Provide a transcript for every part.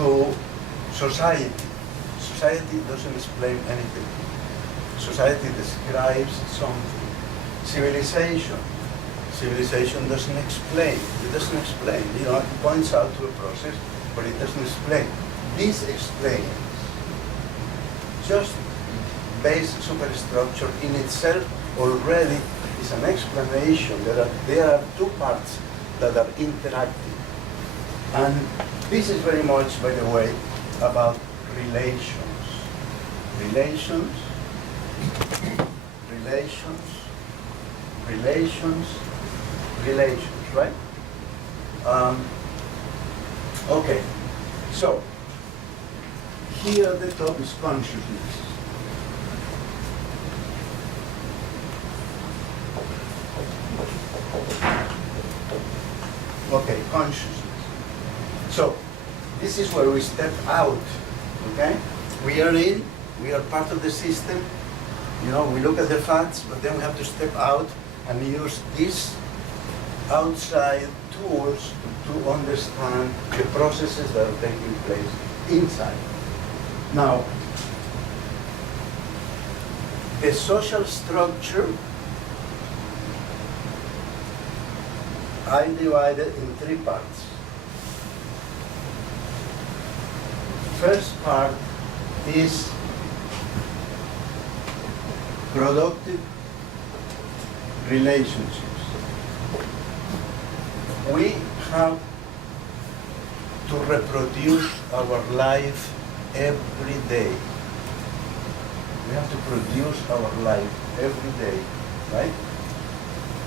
to society. Society doesn't explain anything. Society describes something. Civilization. Civilization doesn't explain. It doesn't explain. You know, it points out to a process, but it doesn't explain. This explains. Just base superstructure in itself already is an explanation. There are two parts that are interacting. And this is very much, by the way, about relations. Relations, relations, relations, relations, right? Okay, so here at the top is consciousness. Okay, consciousness. So this is where we step out, okay? We are part of the system, you know, we look at the facts, but then we have to step out and use these outside tools to understand the processes that are taking place inside. Now, the social structure, I divided in three parts. First part is productive relationships. We have to reproduce our life every day. We have to produce our life every day, right?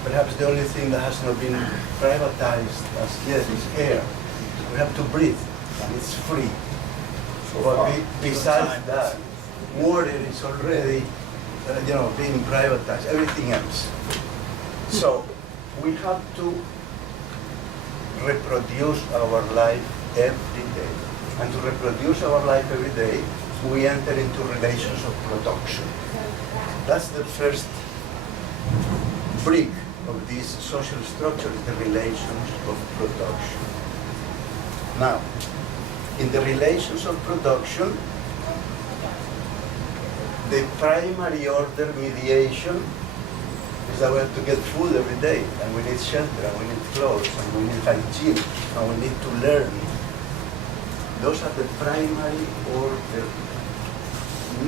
Perhaps the only thing that has not been privatized as yet is air. We have to breathe, and it's free. But besides that, water is already, being privatized. Everything else. So we have to reproduce our life every day, and to reproduce our life every day, we enter into relations of production. That's the first brick of this social structure, is the relations of production. Now, in the relations of production, the primary order mediation is that we have to get food every day, and we need shelter, and we need clothes, and we need hygiene, and we need to learn. Those are the primary order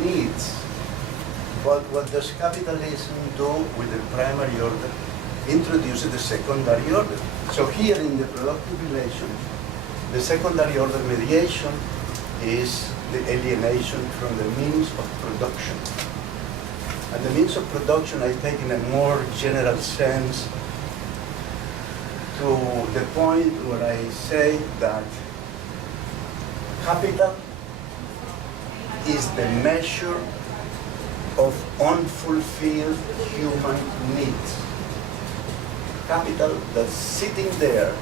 needs. But what does capitalism do with the primary order? Introduces the secondary order. So here in the productive relations, the secondary order mediation is the alienation from the means of production. And the means of production I take in a more general sense to the point where I say that capital is the measure of unfulfilled human needs. Capital that's sitting there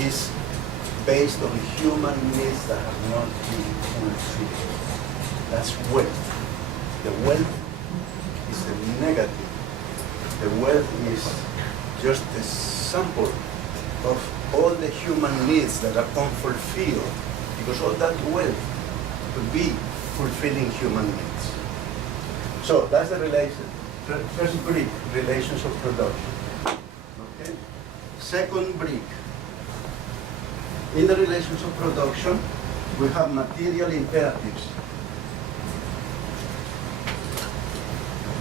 is based on human needs that have not been fulfilled. That's wealth. The wealth is the negative. The wealth is just a sample of all the human needs that are unfulfilled, because all that wealth could be fulfilling human needs. So that's the relation. First brick, relations of production. Okay. Second brick. In the relations of production, we have material imperatives.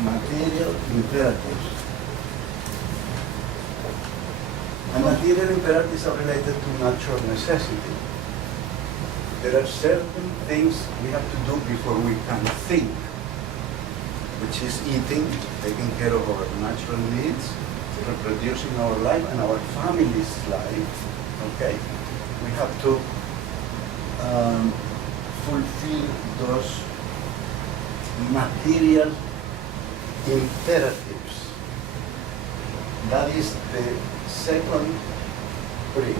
Material imperatives. And material imperatives are related to natural necessity. There are certain things we have to do before we can think, which is eating, taking care of our natural needs, reproducing our life and our family's life, okay? We have to fulfill those material imperatives. That is the second brick.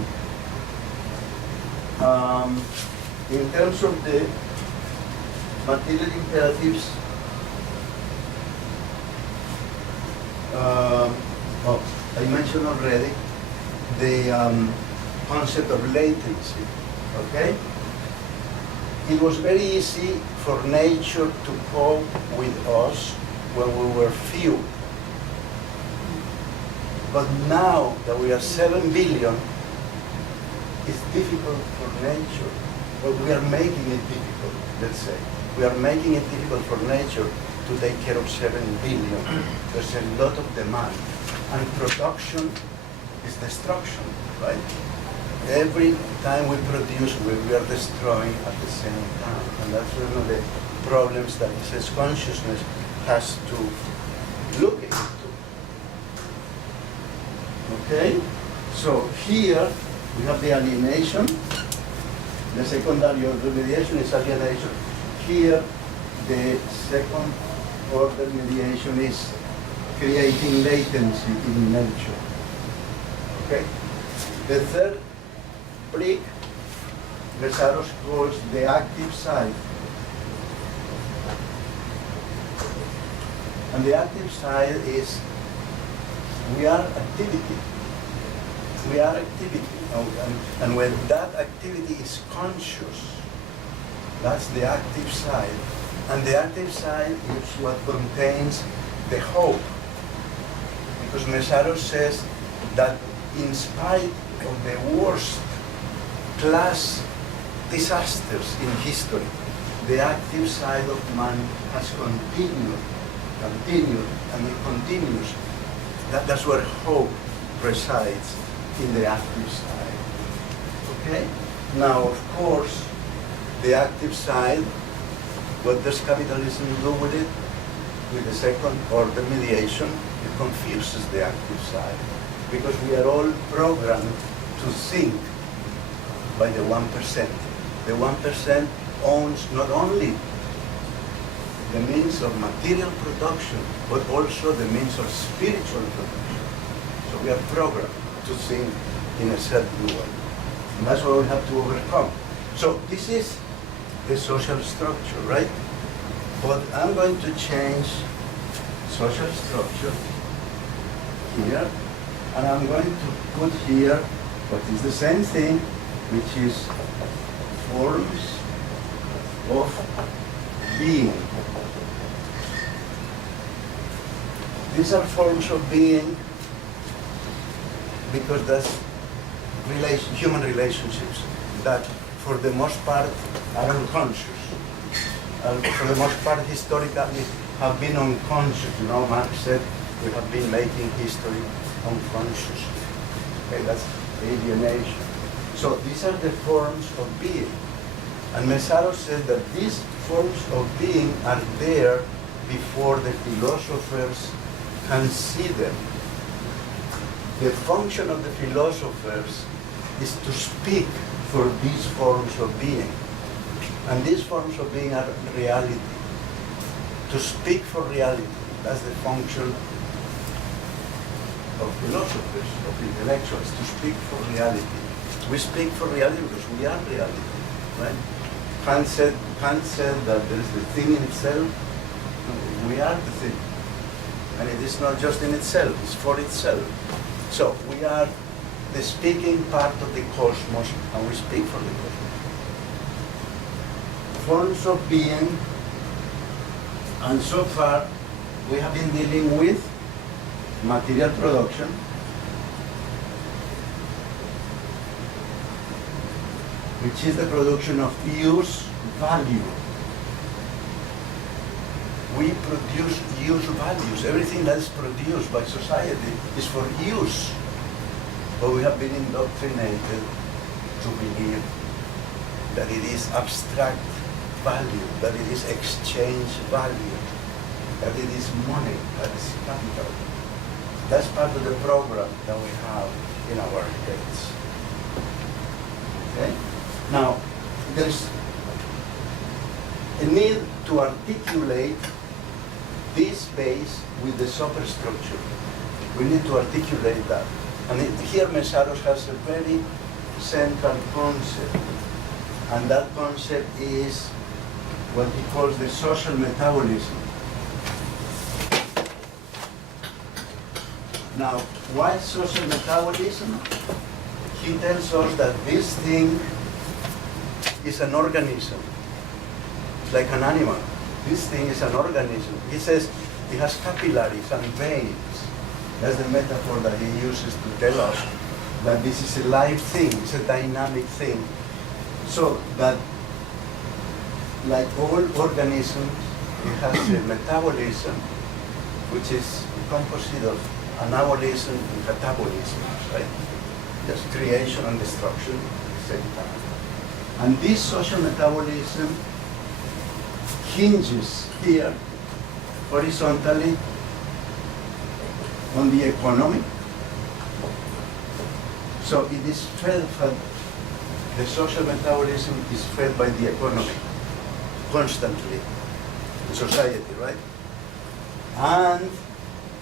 In terms of the material imperatives, I mentioned already the concept of latency, okay? it was very easy for nature to cope with us when we were few. But now that we are 7 billion, it's difficult for nature. But we are making it difficult, let's say. We are making it difficult for nature to take care of 7 billion. There's a lot of demand. And production is destruction, right? Every time we produce, we are destroying at the same time. And that's one of the problems that this consciousness has to look into. Okay? So here we have the alienation. The secondary order mediation is alienation. Here the second order mediation is creating latency in nature. Okay? The third brick, Mészáros calls the active side. And the active side is we are activity. We are activity. And when that activity is conscious, that's the active side. And the active side is what contains the hope. Because Mészáros says that in spite of the worst class disasters in history, the active side of man has continued, and it continues. That's where hope resides, in the active side. Okay? Now, of course, the active side, what does capitalism do with it? With the second order mediation, it confuses the active side. Because we are all programmed to think by the 1%. The 1% owns not only the means of material production, but also the means of spiritual production. So we are programmed to think in a certain way. And that's what we have to overcome. So this is the social structure, right? But I'm going to change social structure here, and I'm going to put here what is the same thing, which is forms of being. These are forms of being because that's human relationships that for the most part are unconscious. For the most part historically have been unconscious. You know, Marx said we have been making history unconsciously. Okay, that's alienation. So these are the forms of being. And Mészáros said that these forms of being are there before the philosophers can see them. The function of the philosophers is to speak for these forms of being. And these forms of being are reality. To speak for reality, that's the function of philosophers, of intellectuals, to speak for reality. We speak for reality because we are reality, right? Kant said that there is the thing in itself. We are the thing. And it is not just in itself, it's for itself. So we are the speaking part of the cosmos, and we speak for the cosmos. Forms of being, and so far we have been dealing with material production, which is the production of use value. We produce use values. Everything that is produced by society is for use. But we have been indoctrinated to believe that it is abstract value, that it is exchange value, that it is money, that is capital. That's part of the program that we have in our heads. Okay? Now, there's a need to articulate this base with the superstructure. We need to articulate that. And here Mészáros has a very central concept. And that concept is what he calls the social metabolism. Now, why social metabolism? He tells us that this thing is an organism. It's like an animal. This thing is an organism. He says it has capillaries and veins. That's the metaphor that he uses to tell us that this is a live thing, it's a dynamic thing. So that, like all organisms, it has a metabolism, which is a composite of anabolism and catabolism, right? Just creation and destruction at the same time. And this social metabolism hinges here horizontally on the economy. So it is fed, the social metabolism is fed by the economy constantly in society, right? And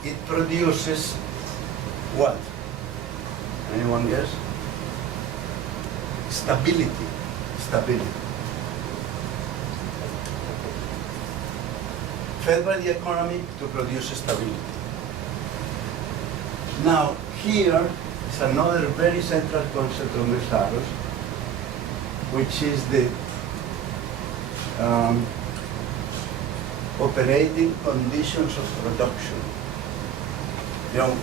it produces what? Anyone guess? Stability. Stability. Fed by the economy to produce stability. Now, here is another very central concept of Mészáros, which is the operating conditions of production. You know,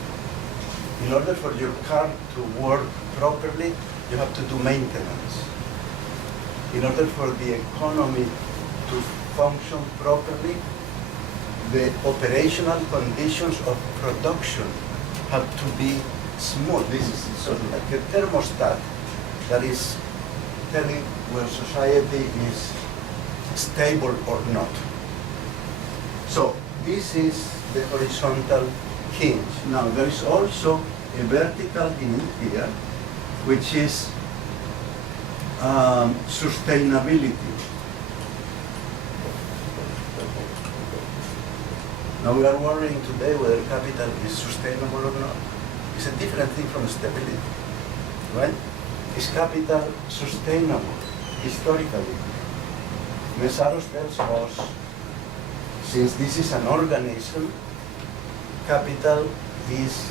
in order for your car to work properly, you have to do maintenance. In order for the economy to function properly, the operational conditions of production have to be smooth. This is sort of like a thermostat that is telling whether society is stable or not. So this is the horizontal hinge. Now there is also a vertical hinge here, which is sustainability. Now we are worrying today whether capital is sustainable or not. It's a different thing from stability, right? Is capital sustainable historically? Mészáros tells us, since this is an organism, capital is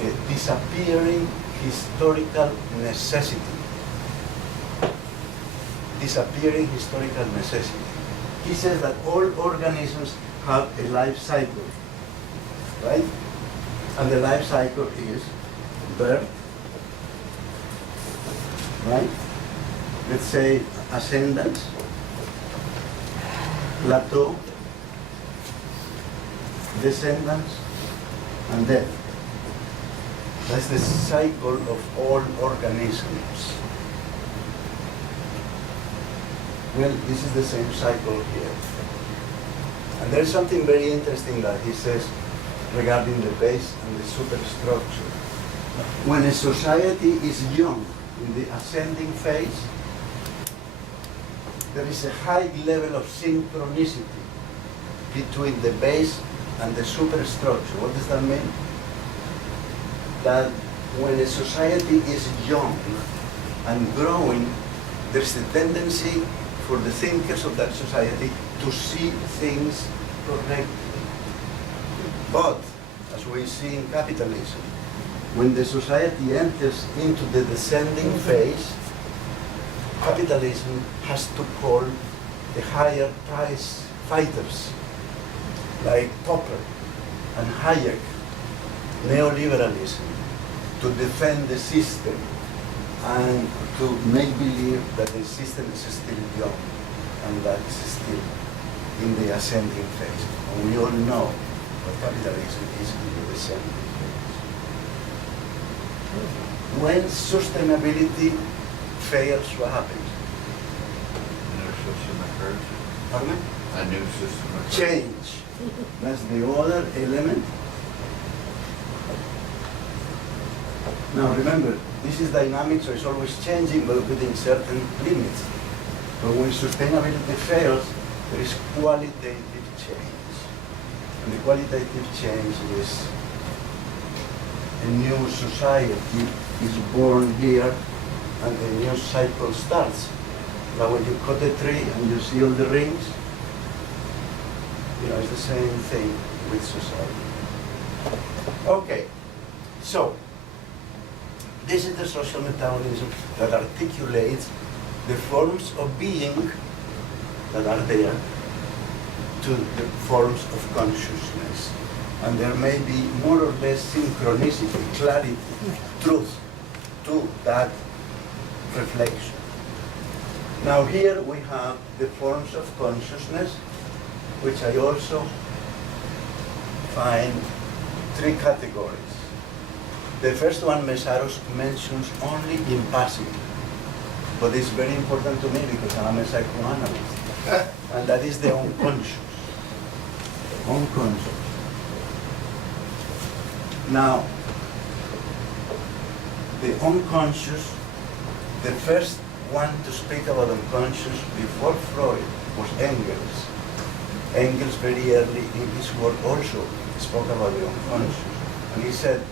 a disappearing historical necessity. Disappearing historical necessity. He says that all organisms have a life cycle, right? And the life cycle is birth, right? Let's say ascendance, plateau, descendants, and death. That's the cycle of all organisms. Well, this is the same cycle here. And there's something very interesting that he says regarding the base and the superstructure. When a society is young, in the ascending phase, there is a high level of synchronicity between the base and the superstructure. What does that mean? That when a society is young and growing, there's a tendency for the thinkers of that society to see things correctly. But, as we see in capitalism, when the society enters into the descending phase, capitalism has to call the higher price fighters, like Popper and Hayek, neoliberalism, to defend the system and to make believe that the system is still young and that it's still in the ascending phase. And we all know that capitalism is in the descending phase. When sustainability fails, what happens? A new system occurs. Pardon me? A new system occurs. Change. That's the other element. Now remember, this is dynamic, so it's always changing, but within certain limits. But when sustainability fails, there is qualitative change. And the qualitative change is a new society is born here, and a new cycle starts. Now when you cut a tree and you see all the rings, you know, it's the same thing with society. Okay, so this is the social metabolism that articulates the forms of being that are there to the forms of consciousness. And there may be more or less synchronicity, clarity, truth to that reflection. Now here we have the forms of consciousness, which I also find three categories. The first one Mészáros mentions only in passing, but it's very important to me because I'm a psychoanalyst, and that is the unconscious. Unconscious. Now, the unconscious, the first one to speak about unconscious before Freud was Engels. Engels very early in his work also spoke about the unconscious. And he said,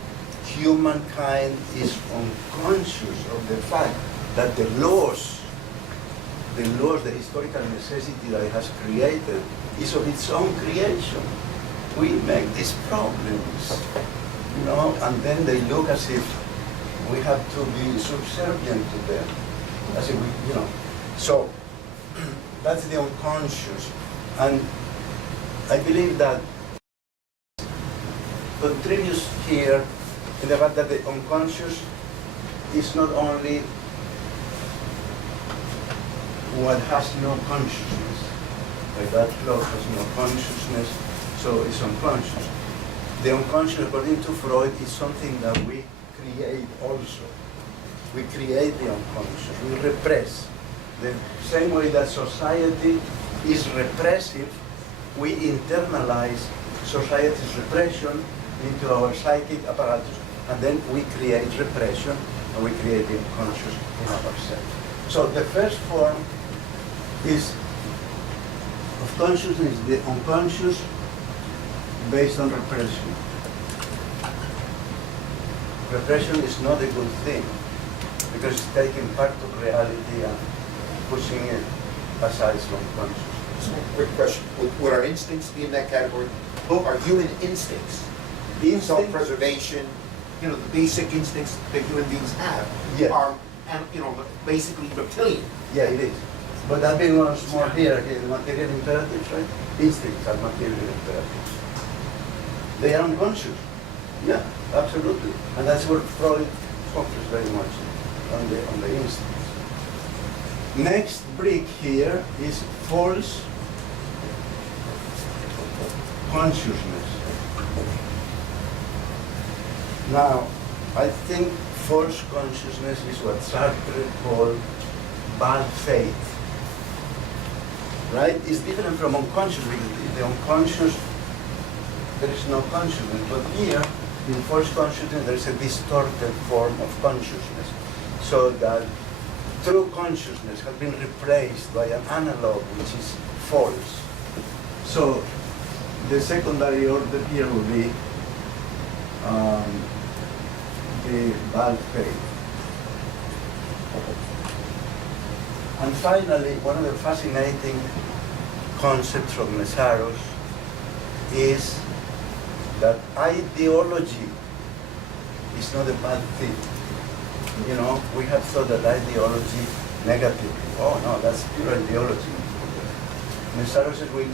humankind is unconscious of the fact that the laws, the historical necessity that it has created is of its own creation. We make these problems, you know, and then they look as if we have to be subservient to them, as if we, you know. So that's the unconscious. And I believe that contributes here in the fact that the unconscious is not only what has no consciousness, like that clock has no consciousness, so it's unconscious. The unconscious, according to Freud, is something that we create also. We create the unconscious, we repress. The same way that society is repressive, we internalize society's repression into our psychic apparatus, and then we create repression, and we create the unconscious in ourselves. So the first form is of consciousness, the unconscious based on repression. Repression is not a good thing, because it's taking part of reality and pushing it aside from consciousness. So, quick question. Would our instincts be in that category? Our human instincts, self-preservation, you know, the basic instincts that human beings have are, you know, basically reptilian. Yeah, it is. But that being once more here, okay, the material imperatives, right? Instincts are material imperatives. They are unconscious. Yeah, absolutely. And that's where Freud focuses very much on the instincts. Next brick here is false consciousness. Now, I think false consciousness is what Sartre called bad faith. Right? It's different from unconscious, because the unconscious, there is no consciousness. But here, in false consciousness, there is a distorted form of consciousness. So that true consciousness has been replaced by an analog which is false. So the secondary order here will be the bad faith. And finally, one of the fascinating concepts from Mészáros is that ideology is not a bad thing. You know, we have thought that ideology negatively. Oh no, that's pure ideology. Mészáros says we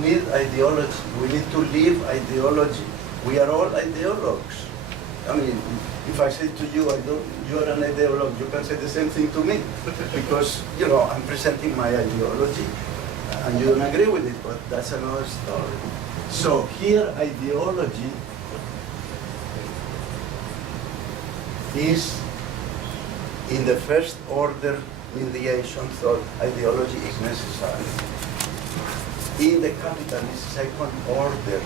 need ideology. We need to live ideology. We are all ideologues. I mean, if I say to you, you're an ideologue, you can say the same thing to me. Because, you know, I'm presenting my ideology and you don't agree with it, but that's another story. So here, ideology is in the first order mediation thought ideology is necessary. In the capitalist second order,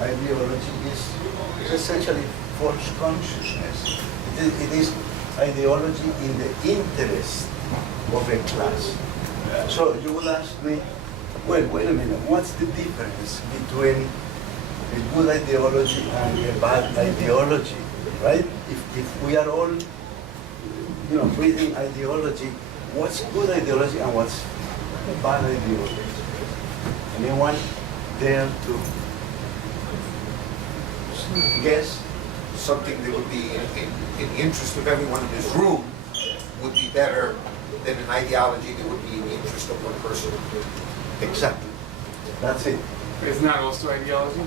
ideology is essentially false consciousness. It is ideology in the interest of a class. So you will ask me, well, wait a minute, what's the difference between a good ideology and a bad ideology, right? If we are all, you know, breathing ideology, what's good ideology and what's bad ideology? Anyone dare to guess? Something that would be in the interest of everyone in this room would be better than an ideology that would be in the interest of one person. Exactly. That's it. But isn't that also ideology?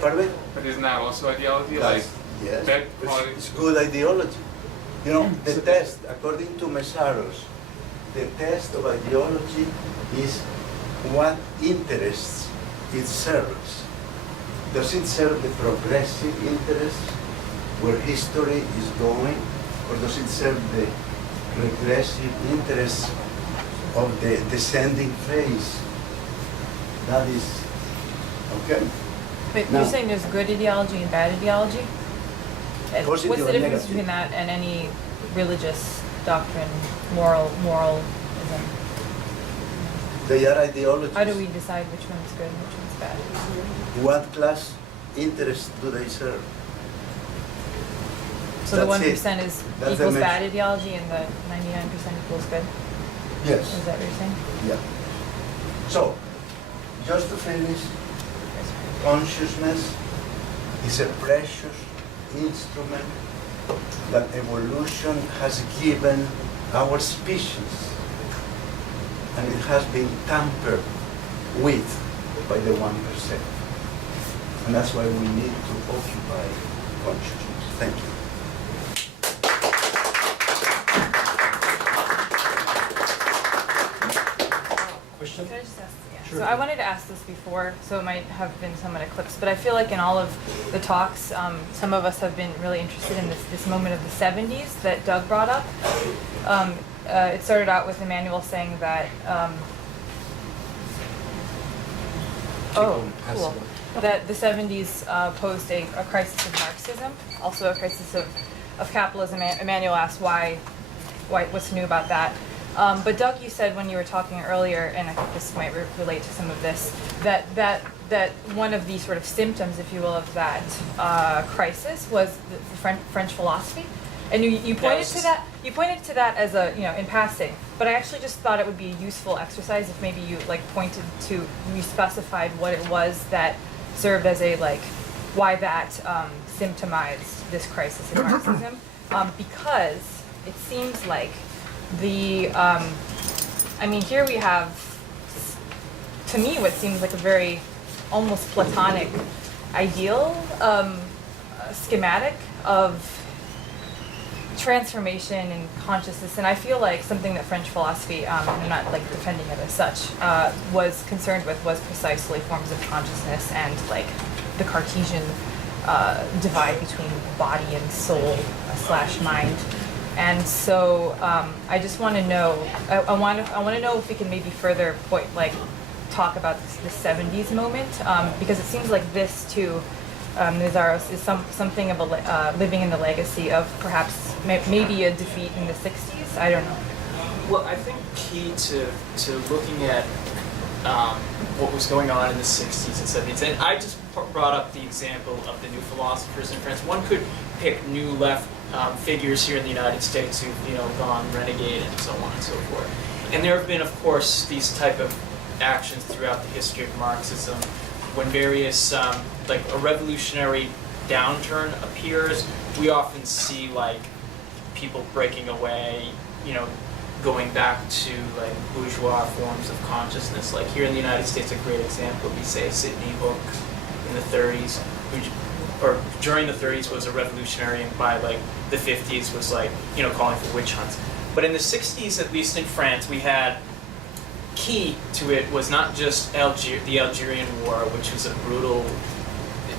Pardon me? But isn't that also ideology? That's- Like, yes, that it's, quality- it's good ideology. You know, the test, according to Mészáros, the test of ideology is what interests it serves. Does it serve the progressive interests where history is going, or does it serve the regressive interests of the descending phase? That is, okay? But No. you're saying there's good ideology and bad ideology? And Positive what's the and difference negative. between that and any religious doctrine, moralism? They are ideologies. How do we decide which one's good and which one's bad? What class interests do they serve? So the That's it. 1% is That's the equals bad measure. ideology and the 99% equals good? Yes. Is that what you're saying? Yeah. So, just to finish, consciousness is a precious instrument that evolution has given our species, and it has been tampered with by the 1%. And that's why we need to occupy consciousness. Thank you. Question? Could I just ask, yeah. Sure. So I wanted to ask this before, so it might have been somewhat eclipsed, but I feel like in all of the talks, some of us have been really interested in this moment of the 70s that Doug brought up. It started out with Emmanuel saying that, cool. That the 70s posed a crisis of Marxism, also a crisis of capitalism. Emmanuel asked why, what's new about that. But Doug, you said when you were talking earlier, and I think this might relate to some of this, that one of the sort of symptoms, if you will, of that crisis was the French philosophy, and you pointed to that. You pointed to that as a in passing, but I actually just thought it would be a useful exercise if maybe you you specified what it was that served as a why that symptomized this crisis in Marxism, because it seems like here we have, to me, what seems like a very almost Platonic ideal, schematic of transformation and consciousness, and I feel like something that French philosophy, and I'm not defending it as such, was concerned with was precisely forms of consciousness and the Cartesian divide between body and soul / mind. And so I just want to know. I want to know if we can maybe further talk about the 70s moment, because it seems like this too, Mészáros, is something of a living in the legacy of perhaps maybe a defeat in the 60s. I don't know. Well, I think key to looking at what was going on in the 60s and 70s, and I just brought up the example of the new philosophers in France. One could pick new left figures here in the United States who've gone renegade and so on and so forth. And there have been, of course, these type of actions throughout the history of Marxism when various, a revolutionary downturn appears. We often see people breaking away, going back to bourgeois forms of consciousness. Like here in the United States, a great example would be, say, Sidney Hook in the 30s, or during the 30s was a revolutionary, and by the 50s was calling for witch hunts. But in the 60s, at least in France, we had, key to it was not just the Algerian War, which was a brutal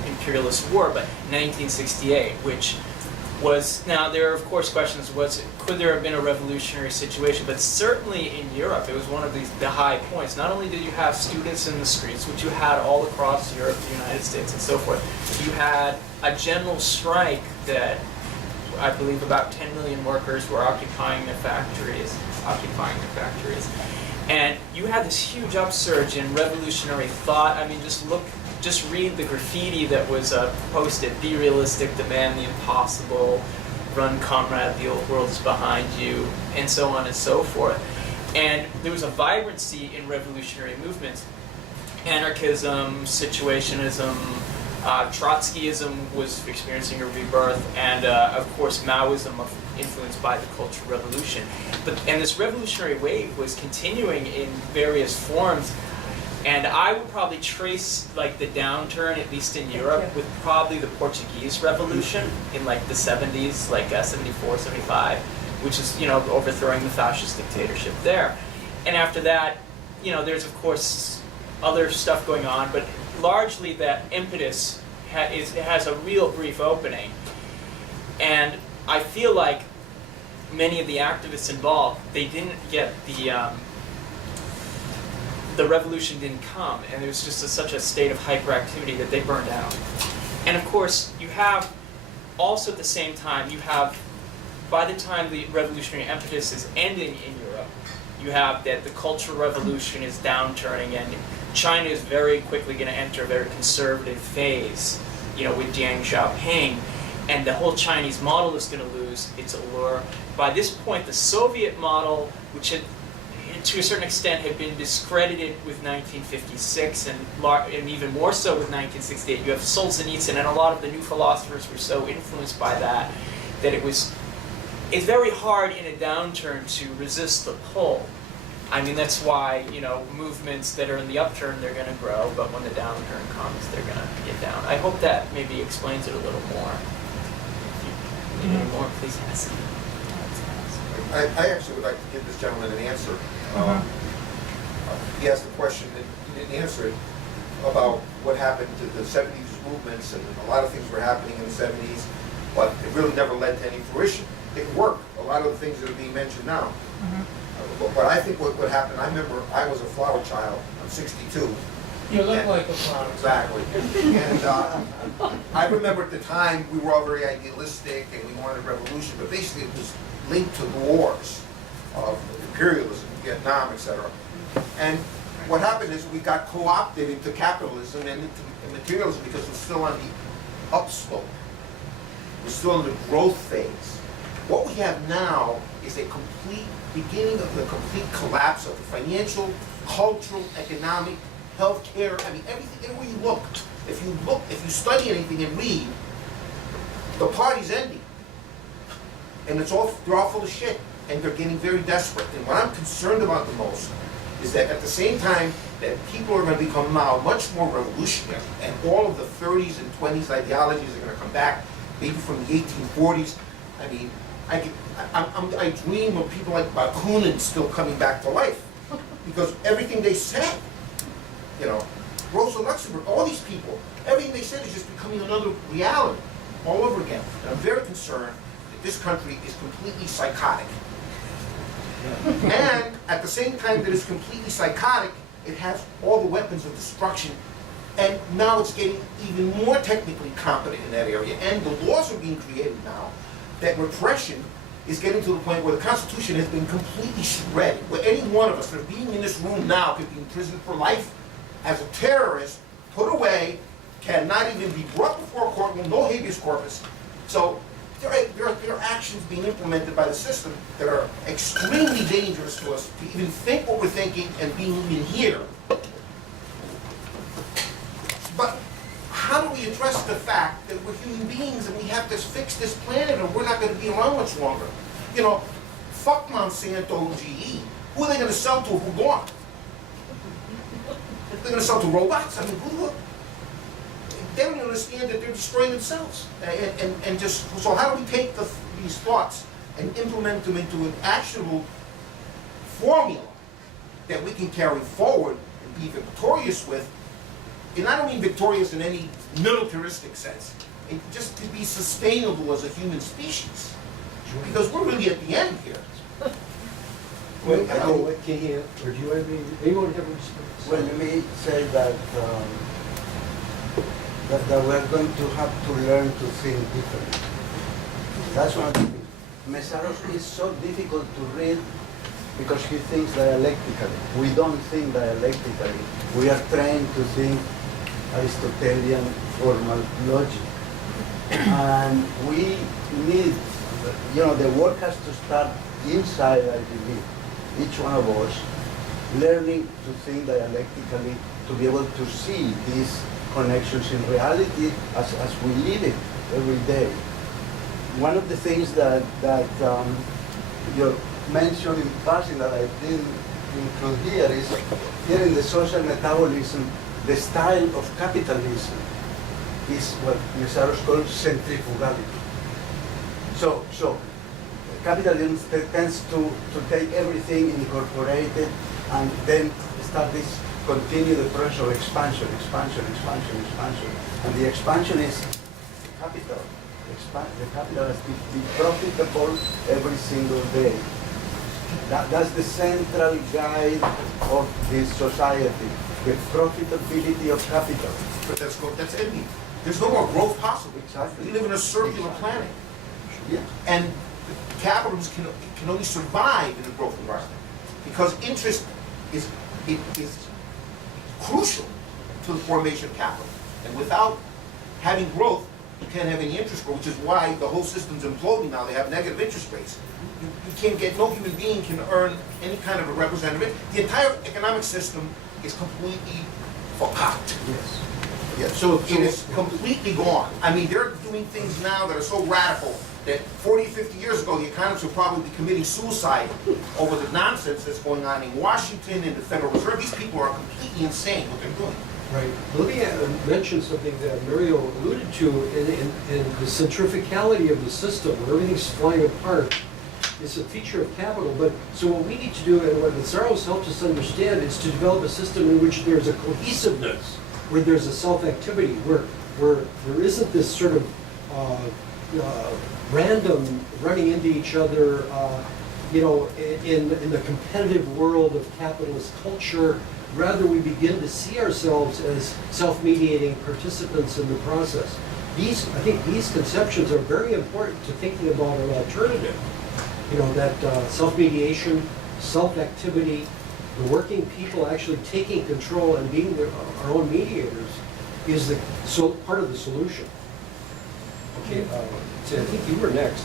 imperialist war, but 1968, which was, now there are of course questions, could there have been a revolutionary situation, but certainly in Europe it was one of the high points. Not only did you have students in the streets, which you had all across Europe, the United States and so forth, you had a general strike that I believe about 10 million workers were occupying their factories. And you had this huge upsurge in revolutionary thought. I mean, just read the graffiti that was posted. Be realistic, demand the impossible, run comrade, the old world is behind you, and so on and so forth. And there was a vibrancy in revolutionary movements. Anarchism, situationism, Trotskyism was experiencing a rebirth, and of course Maoism, influenced by the Cultural Revolution. And this revolutionary wave was continuing in various forms. And I would probably trace like the downturn, at least in Europe, with probably the Portuguese Revolution in like the 70s, like 74, 75, which is, overthrowing the fascist dictatorship there. And after that, there's of course other stuff going on, but largely that impetus has a real brief opening. And I feel like many of the activists involved, they didn't get the revolution didn't come, and there was just such a state of hyperactivity that they burned out. And of course, you have also at the same time, by the time the revolutionary impetus is ending in Europe, you have that the Cultural Revolution is downturning, and China is very quickly going to enter a very conservative phase, with Deng Xiaoping, and the whole Chinese model is going to lose its allure. By this point, the Soviet model, which had to a certain extent had been discredited with 1956 and even more so with 1968. You have Solzhenitsyn, and a lot of the new philosophers were so influenced by that it's very hard in a downturn to resist the pull. I mean, that's why, movements that are in the upturn, they're going to grow, but when the downturn comes, they're going to get down. I hope that maybe explains it a little more. If you need any more, please ask. I actually would like to give this gentleman an answer. He asked a question and he didn't answer it about what happened to the 70s movements, and a lot of things were happening in the 70s, but it really never led to any fruition. It worked, a lot of the things that are being mentioned now. But I think what happened, I remember I was a flower child, I'm 62. You look like a flower. Exactly. And I remember at the time we were all very idealistic and we wanted a revolution, but basically it was linked to the wars of imperialism, Vietnam, etc. And what happened is we got co-opted into capitalism and into materialism because we're still on the upslope. We're still in the growth phase. What we have now is a complete beginning of the complete collapse of the financial, cultural, economic, healthcare. I mean, everything. Everywhere you look, if you study anything and read, the party's ending, and they're all full of shit, and they're getting very desperate. And what I'm concerned about the most is that at the same time that people are going to become now much more revolutionary, and all of the 30s and 20s ideologies are going to come back, maybe from the 1840s. I mean, I dream of people like Bakunin still coming back to life, because everything they said, Rosa Luxemburg, all these people, everything they said is just becoming another reality all over again. And I'm very concerned that this country is completely psychotic. And at the same time that it's completely psychotic, it has all the weapons of destruction. And now it's getting even more technically competent in that area. And the laws are being created now that repression is getting to the point where the Constitution has been completely shredded, where any one of us that are being in this room now could be imprisoned for life as a terrorist, put away, cannot even be brought before a court with no habeas corpus. So there are actions being implemented by the system that are extremely dangerous to us to even think what we're thinking and being even here. But how do we address the fact that we're human beings and we have to fix this planet or we're not going to be around much longer? Fuck Monsanto and GE. Who are they going to sell to if we're gone? They're going to sell to robots? I mean, they don't understand that they're destroying themselves. So how do we take these thoughts and implement them into an actionable formula that we can carry forward and be victorious with? And I don't mean victorious in any militaristic sense. It just to be sustainable as a human species. Because we're really at the end here. Well, let me say that that we're going to have to learn to think differently. That's one of the things. Mészáros is so difficult to read because he thinks dialectically. We don't think dialectically. We are trained to think Aristotelian formal logic. And we need, the work has to start inside, I believe, each one of us, learning to think dialectically, to be able to see this connections in reality as we live it every day. One of the things that you mentioned in passing that I didn't include here is here in the social metabolism, the style of capitalism is what Mészáros calls centrifugality. So capitalism tends to take everything, incorporate it, and then continue the process of expansion. And the expansion is capital. The capital has to be profitable every single day. That's the central guide of this society, the profitability of capital. But that's envy. There's no more growth possible. Exactly. We live in a circular planet. Yeah. And capitalism can only survive in a growth environment because interest is crucial to the formation of capital. And without having growth, you can't have any interest growth, which is why the whole system's imploding now. They have negative interest rates. You can't get, no human being can earn any kind of a representative. The entire economic system is completely fucked. Yes. Yeah, so it is completely gone. I mean, they're doing things now that are so radical that 40, 50 years ago, the economists would probably be committing suicide over the nonsense that's going on in Washington and the Federal Reserve. These people are completely insane what they're doing. Right. Let me mention something that Mario alluded to in the centrifugality of the system, where everything's flying apart. It's a feature of capital. But so what we need to do, and what Mészáros helped us understand, is to develop a system in which there's a cohesiveness, where there's a self-activity, where there isn't this sort of random running into each other, in the competitive world of capitalist culture. Rather, we begin to see ourselves as self-mediating participants in the process. I think these conceptions are very important to thinking about an alternative. That self-mediation, self-activity, the working people actually taking control and being our own mediators is part of the solution. Okay, so I think you were next.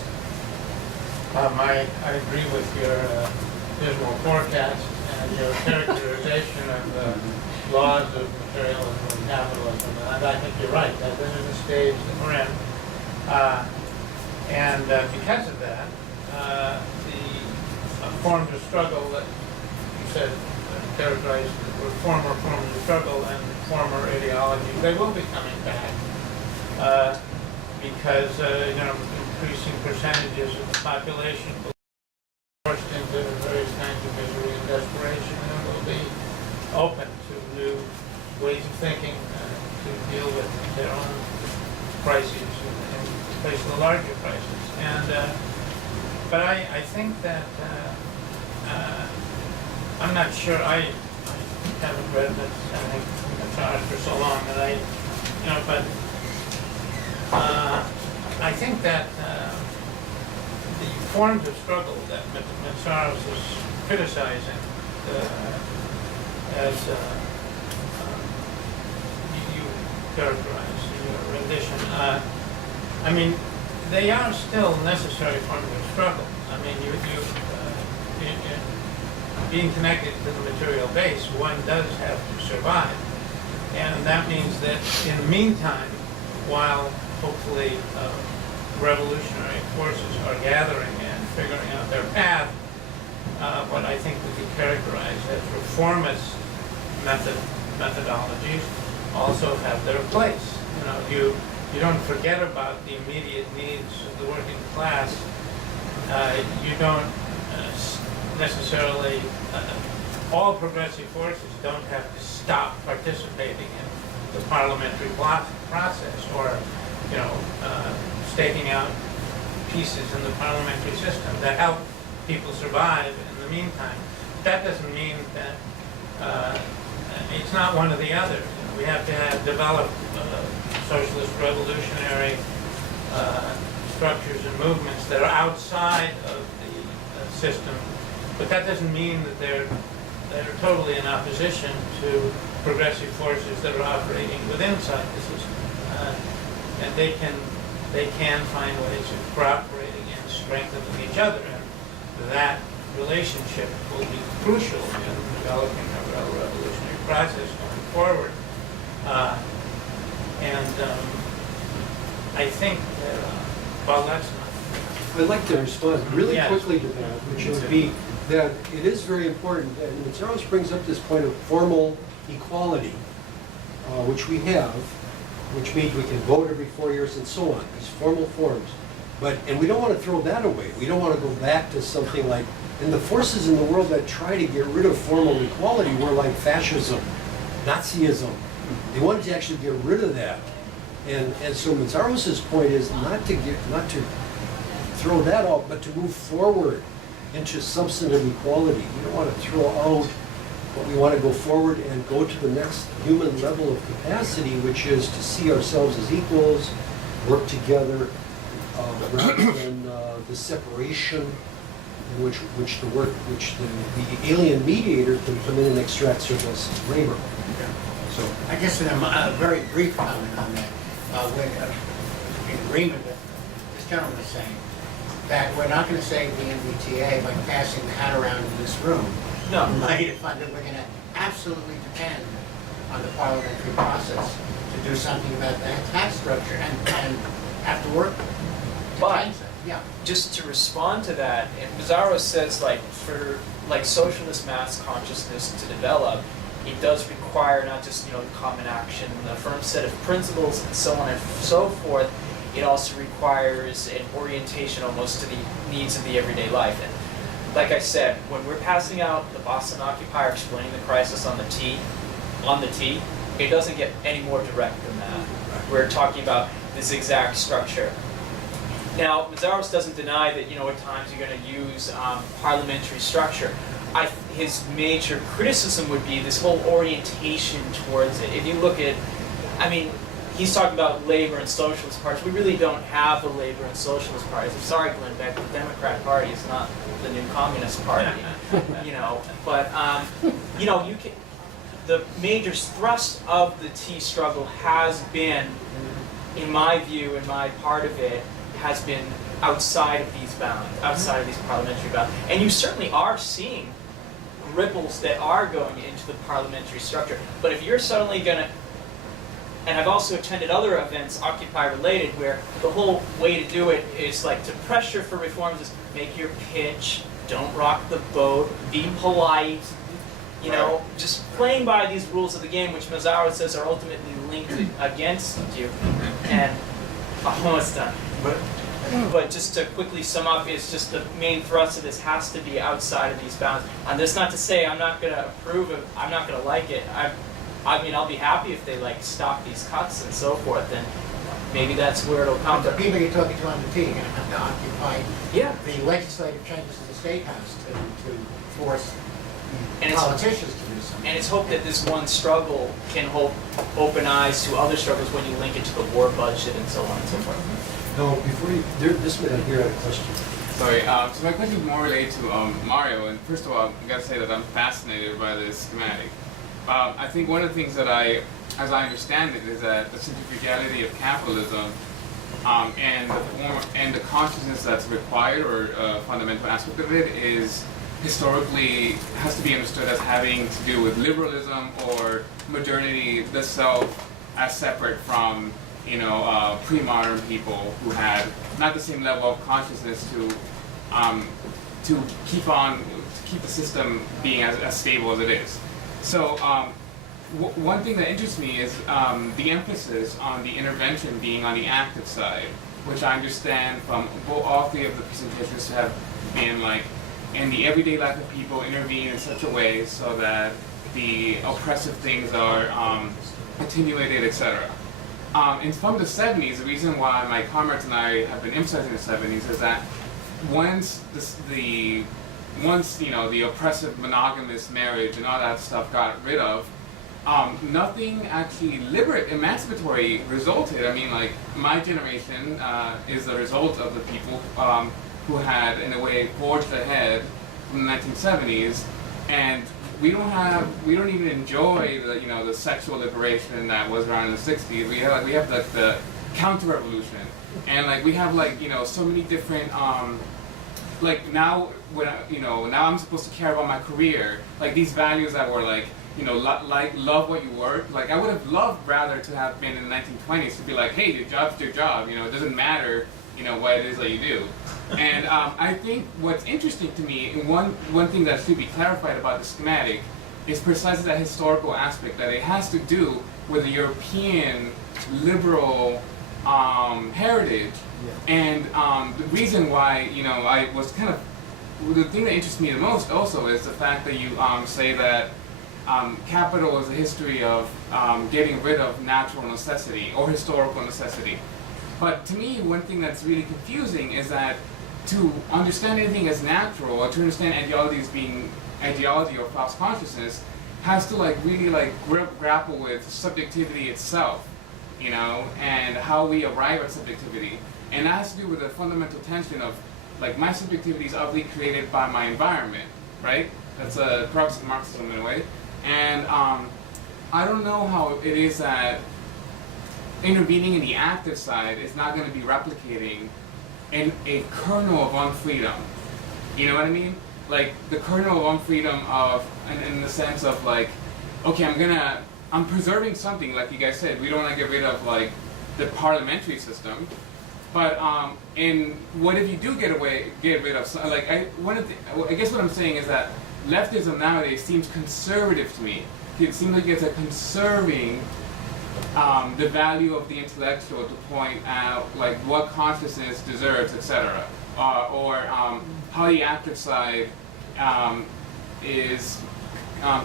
I agree with your dismal forecast and your characterization of the laws of materialism and capitalism. And I think you're right, that this is the stage that we're in. And because of that, the forms of struggle that you said characterized were former forms of struggle and former ideologies, they will be coming back because increasing percentages of the population will be forced into various kinds of misery and desperation, and will be open to new ways of thinking to deal with their own crises in place of the larger crisis. And but I think that I'm not sure. I haven't read Mészáros for so long that but I think that the forms of struggle that Mészáros is criticizing, as you characterize your rendition, I mean, they are still necessary forms of struggle. I mean, being connected to the material base, one does have to survive. And that means that in the meantime, while hopefully revolutionary forces are gathering and figuring out their path, what I think would be characterized as reformist methodologies also have their place. You don't forget about the immediate needs of the working class. You don't necessarily, all progressive forces don't have to stop participating in the parliamentary process or, staking out pieces in the parliamentary system that help people survive in the meantime. That doesn't mean that it's not one or the other. We have to develop socialist revolutionary structures and movements that are outside of the system, but that doesn't mean that they're totally in opposition to progressive forces that are operating within the system. And they can find ways of cooperating and strengthening each other, and that relationship will be crucial in developing a revolutionary process going forward. And I think that, well, that's not. I'd like to respond really Yes. quickly to that, which would be that it is very important, and Mészáros brings up this point of formal equality, which we have, which means we can vote every 4 years and so on, these formal forms. And we don't want to throw that away. We don't want to go back to something like, and the forces in the world that try to get rid of formal equality were like fascism, Nazism. They wanted to actually get rid of that. And so Mészáros' point is not to throw that out, but to move forward into substantive equality. We don't want to throw out, but we want to go forward and go to the next human level of capacity, which is to see ourselves as equals, work together, rather than the separation in which the alien mediator can come in and extract surplus labor. So I guess a very brief comment on that. In agreement with this gentleman is saying that we're not going to save the MBTA by passing the hat around in this room. No. Money to fund it. We're going to absolutely depend on the parliamentary process to do something about that tax structure and have to work. But Yeah. just to respond to that, and Mészáros says for socialist mass consciousness to develop, it does require not just common action, a firm set of principles, and so on and so forth. It also requires an orientation almost to the needs of the everyday life. And like I said, when we're passing out the Boston Occupier explaining the crisis on the T, it doesn't get any more direct than that. We're talking about this exact structure. Now, Mészáros doesn't deny that at times you're going to use parliamentary structure. His major criticism would be this whole orientation towards it. If you look at, he's talking about labor and socialist parties. We really don't have a labor and socialist parties. I'm sorry, Glenn Beck, the Democrat Party is not the new Communist Party. But you can. The major thrust of the tea struggle has been, in my view, in my part of it, has been outside of these bounds, outside of these parliamentary bounds. And you certainly are seeing ripples that are going into the parliamentary structure. But if you're suddenly going to, and I've also attended other events, Occupy related, where the whole way to do it is to pressure for reforms is make your pitch, don't rock the boat, be polite, just playing by these rules of the game, which Mészáros says are ultimately linked against you. And I'm almost done. But just to quickly sum up, it's just the main thrust of this has to be outside of these bounds. And that's not to say I'm not going to approve of, I'm not going to like it. I'll be happy if they stop these cuts and so forth, and maybe that's where it'll come The to. people you're talking to on the T are going to have to occupy Yeah. the legislative chambers of the State House to force And it's, politicians to do something. and it's hoped that this one struggle can open eyes to other struggles when you link it to the war budget and so on and so forth. No, before this man here had a question. Sorry, so my question is more related to Mario, and first of all, I gotta say that I'm fascinated by this schematic. I think one of the things that as I understand it, is that the centrifugality of capitalism and the form and the consciousness that's required, or a fundamental aspect of it, is historically has to be understood as having to do with liberalism or modernity, the self, as separate from pre-modern people who had not the same level of consciousness to keep the system being as stable as it is. So one thing that interests me is the emphasis on the intervention being on the active side, which I understand from all three of the presentations have been in the everyday life of people, intervene in such a way so that the oppressive things are attenuated, etc. And from the 70s, the reason why my comrades and I have been emphasizing the 70s is that once the oppressive monogamous marriage and all that stuff got rid of, nothing actually emancipatory resulted. My generation is the result of the people who had, in a way, forged ahead from the 1970s, and we don't even enjoy the sexual liberation that was around in the 60s. We have the counter-revolution, and we have so many different now I'm supposed to care about my career, these values that were love what you work. Like, I would have loved rather to have been in the 1920s to be like, hey, your job's your job, it doesn't matter, what it is that you do. And I think what's interesting to me, and one thing that should be clarified about the schematic, is precisely that historical aspect, that it has to do with the European liberal heritage. And the reason why, I was kind of, the thing that interests me the most also is the fact that you say that capital is a history of getting rid of natural necessity or historical necessity. But to me, one thing that's really confusing is that to understand anything as natural, or to understand ideology as being ideology or false consciousness, has to really grapple with subjectivity itself, and how we arrive at subjectivity. And that has to do with the fundamental tension of, my subjectivity is utterly created by my environment, right? That's a crux of Marxism in a way. And I don't know how it is that intervening in the active side is not going to be replicating in a kernel of unfreedom. You know what I mean? Like, the kernel of unfreedom of, in the sense of okay, I'm preserving something, like you guys said, we don't want to get rid of, the parliamentary system. But in what if you do get rid of, I guess what I'm saying is that leftism nowadays seems conservative to me. It seems like it's a conserving the value of the intellectual to point out what consciousness deserves, etc., or how the active side is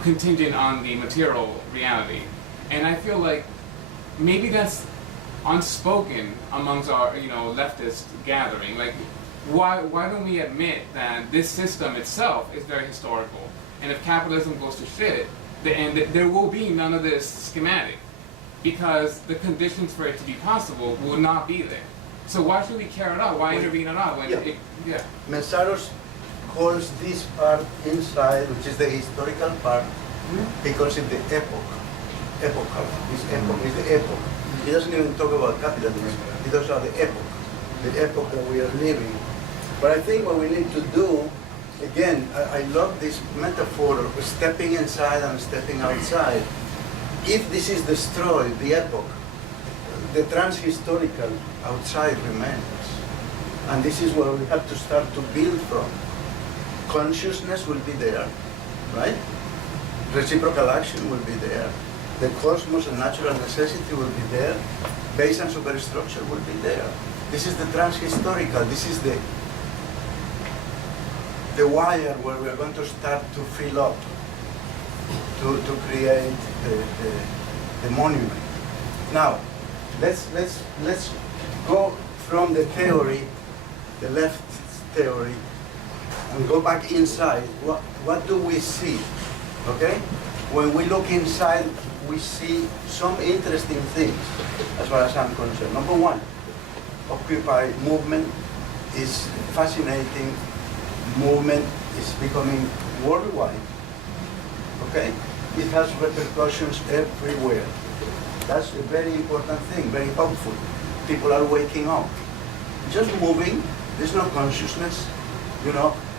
contingent on the material reality. And I feel like maybe that's unspoken amongst our leftist gathering. Why don't we admit that this system itself is very historical, and if capitalism goes to shit, there will be none of this schematic, because the conditions for it to be possible will not be there. So why should we care at all? Why intervene at all? Mészáros calls this part inside, which is the historical part, because it's the epochal. This epoch is the epoch. He doesn't even talk about capitalism. He talks about the epoch that we are living. But I think what we need to do, again, I love this metaphor of stepping inside and stepping outside. If this is destroyed, the epoch, the transhistorical outside remains. And this is where we have to start to build from. Consciousness will be there, right? Reciprocal action will be there. The cosmos and natural necessity will be there. Base and superstructure will be there. This is the transhistorical. This is the wire where we're going to start to fill up, to create the monument. Now, let's go from the theory, the left theory, and go back inside. What do we see? Okay? When we look inside, we see some interesting things as far as I'm concerned. Number one, Occupy movement is fascinating. Movement is becoming worldwide. Okay? It has repercussions everywhere. That's a very important thing, very helpful. People are waking up. Just moving, there's no consciousness,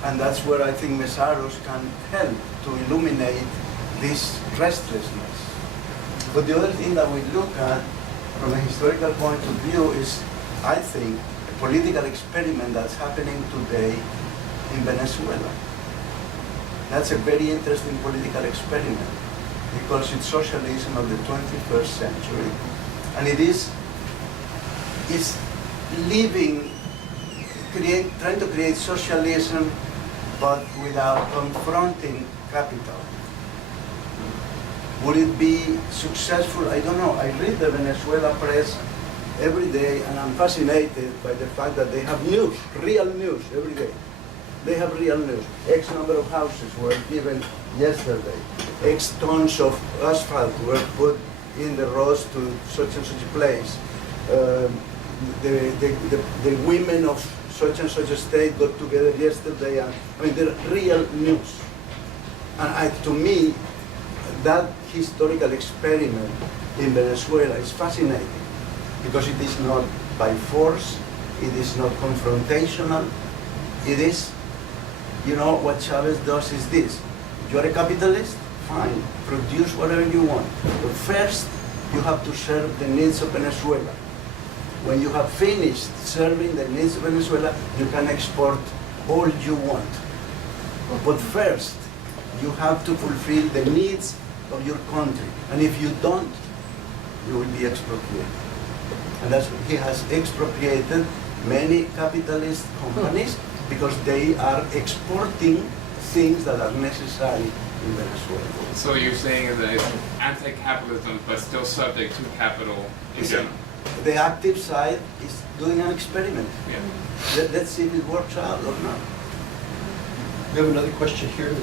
and that's where I think Mészáros can help to illuminate this restlessness. But the other thing that we look at from a historical point of view is, I think, a political experiment that's happening today in Venezuela. That's a very interesting political experiment because it's socialism of the 21st century, and it's trying to create socialism, but without confronting capital. Would it be successful? I don't know. I read the Venezuela press every day, and I'm fascinated by the fact that they have news, real news, every day. They have real news. X number of houses were given yesterday. X tons of asphalt were put in the roads to such and such a place. The women of such and such a state got together yesterday, and they're real news. And to me, that historical experiment in Venezuela is fascinating because it is not by force, it is not confrontational, it is, what Chavez does is this. You're a capitalist, fine, produce whatever you want. But first, you have to serve the needs of Venezuela. When you have finished serving the needs of Venezuela, you can export all you want. But first, you have to fulfill the needs of your country. And if you don't, you will be expropriated. And that's what he has expropriated many capitalist companies because they are exporting things that are necessary in Venezuela. So you're saying that it's anti-capitalism, but still subject to capital in general? The active side is doing an experiment. Yeah. Let's see if it works out or not. We have another question here.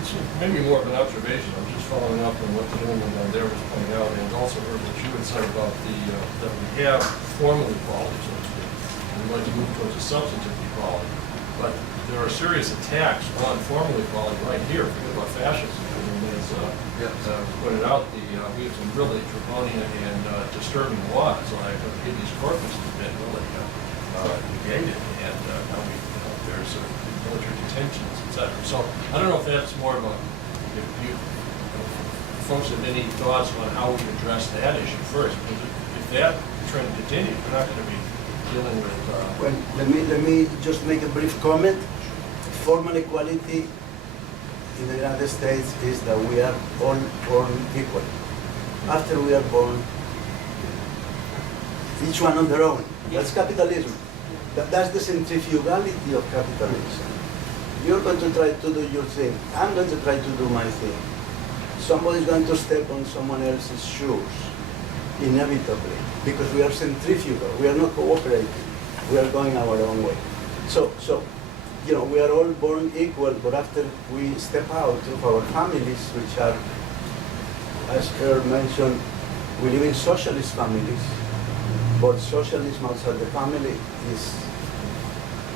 It's maybe more of an observation. I'm just following up on what the gentleman down there was pointing out, and also heard what you had said about that we have formal equality, so to speak. We'd like to move towards a substantive equality. But there are serious attacks on formal equality right here. Forget about fascism. I mean, as pointed out, we have some really draconian and disturbing laws, like habeas corpus has been really negated, and now there's military detentions, etc. So I don't know if that's more of a, if you folks have any thoughts on how we address that issue first, because if that trend continues, we're not going to be dealing with. Well, let me just make a brief comment. Formal equality in the United States is that we are all born equal. After we are born, each one on their own. That's capitalism. That's the centrifugality of capitalism. You're going to try to do your thing. I'm going to try to do my thing. Somebody's going to step on someone else's shoes, inevitably, because we are centrifugal. We are not cooperating. We are going our own way. So, you know, we are all born equal, but after we step out of our families, which are, as Kerr mentioned, we live in socialist families, but socialism outside the family is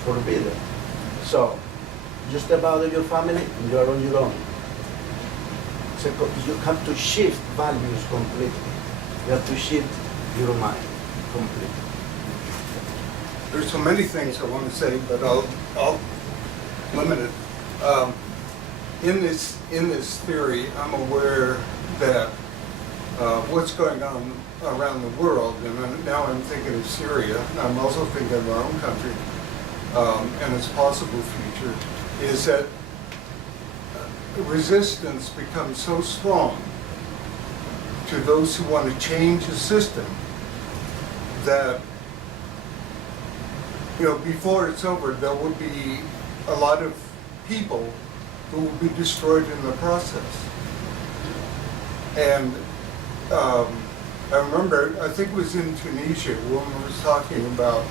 forbidden. So, you step out of your family and you are on your own. So you have to shift values completely. You have to shift your mind completely. There's so many things I want to say, but I'll limit it. In this theory, I'm aware that what's going on around the world, and now I'm thinking of Syria, and I'm also thinking of our own country, and its possible future, is that resistance becomes so strong to those who want to change the system that, you know, before it's over, there will be a lot of people who will be destroyed in the process. And I remember, I think it was in Tunisia, a woman was talking about,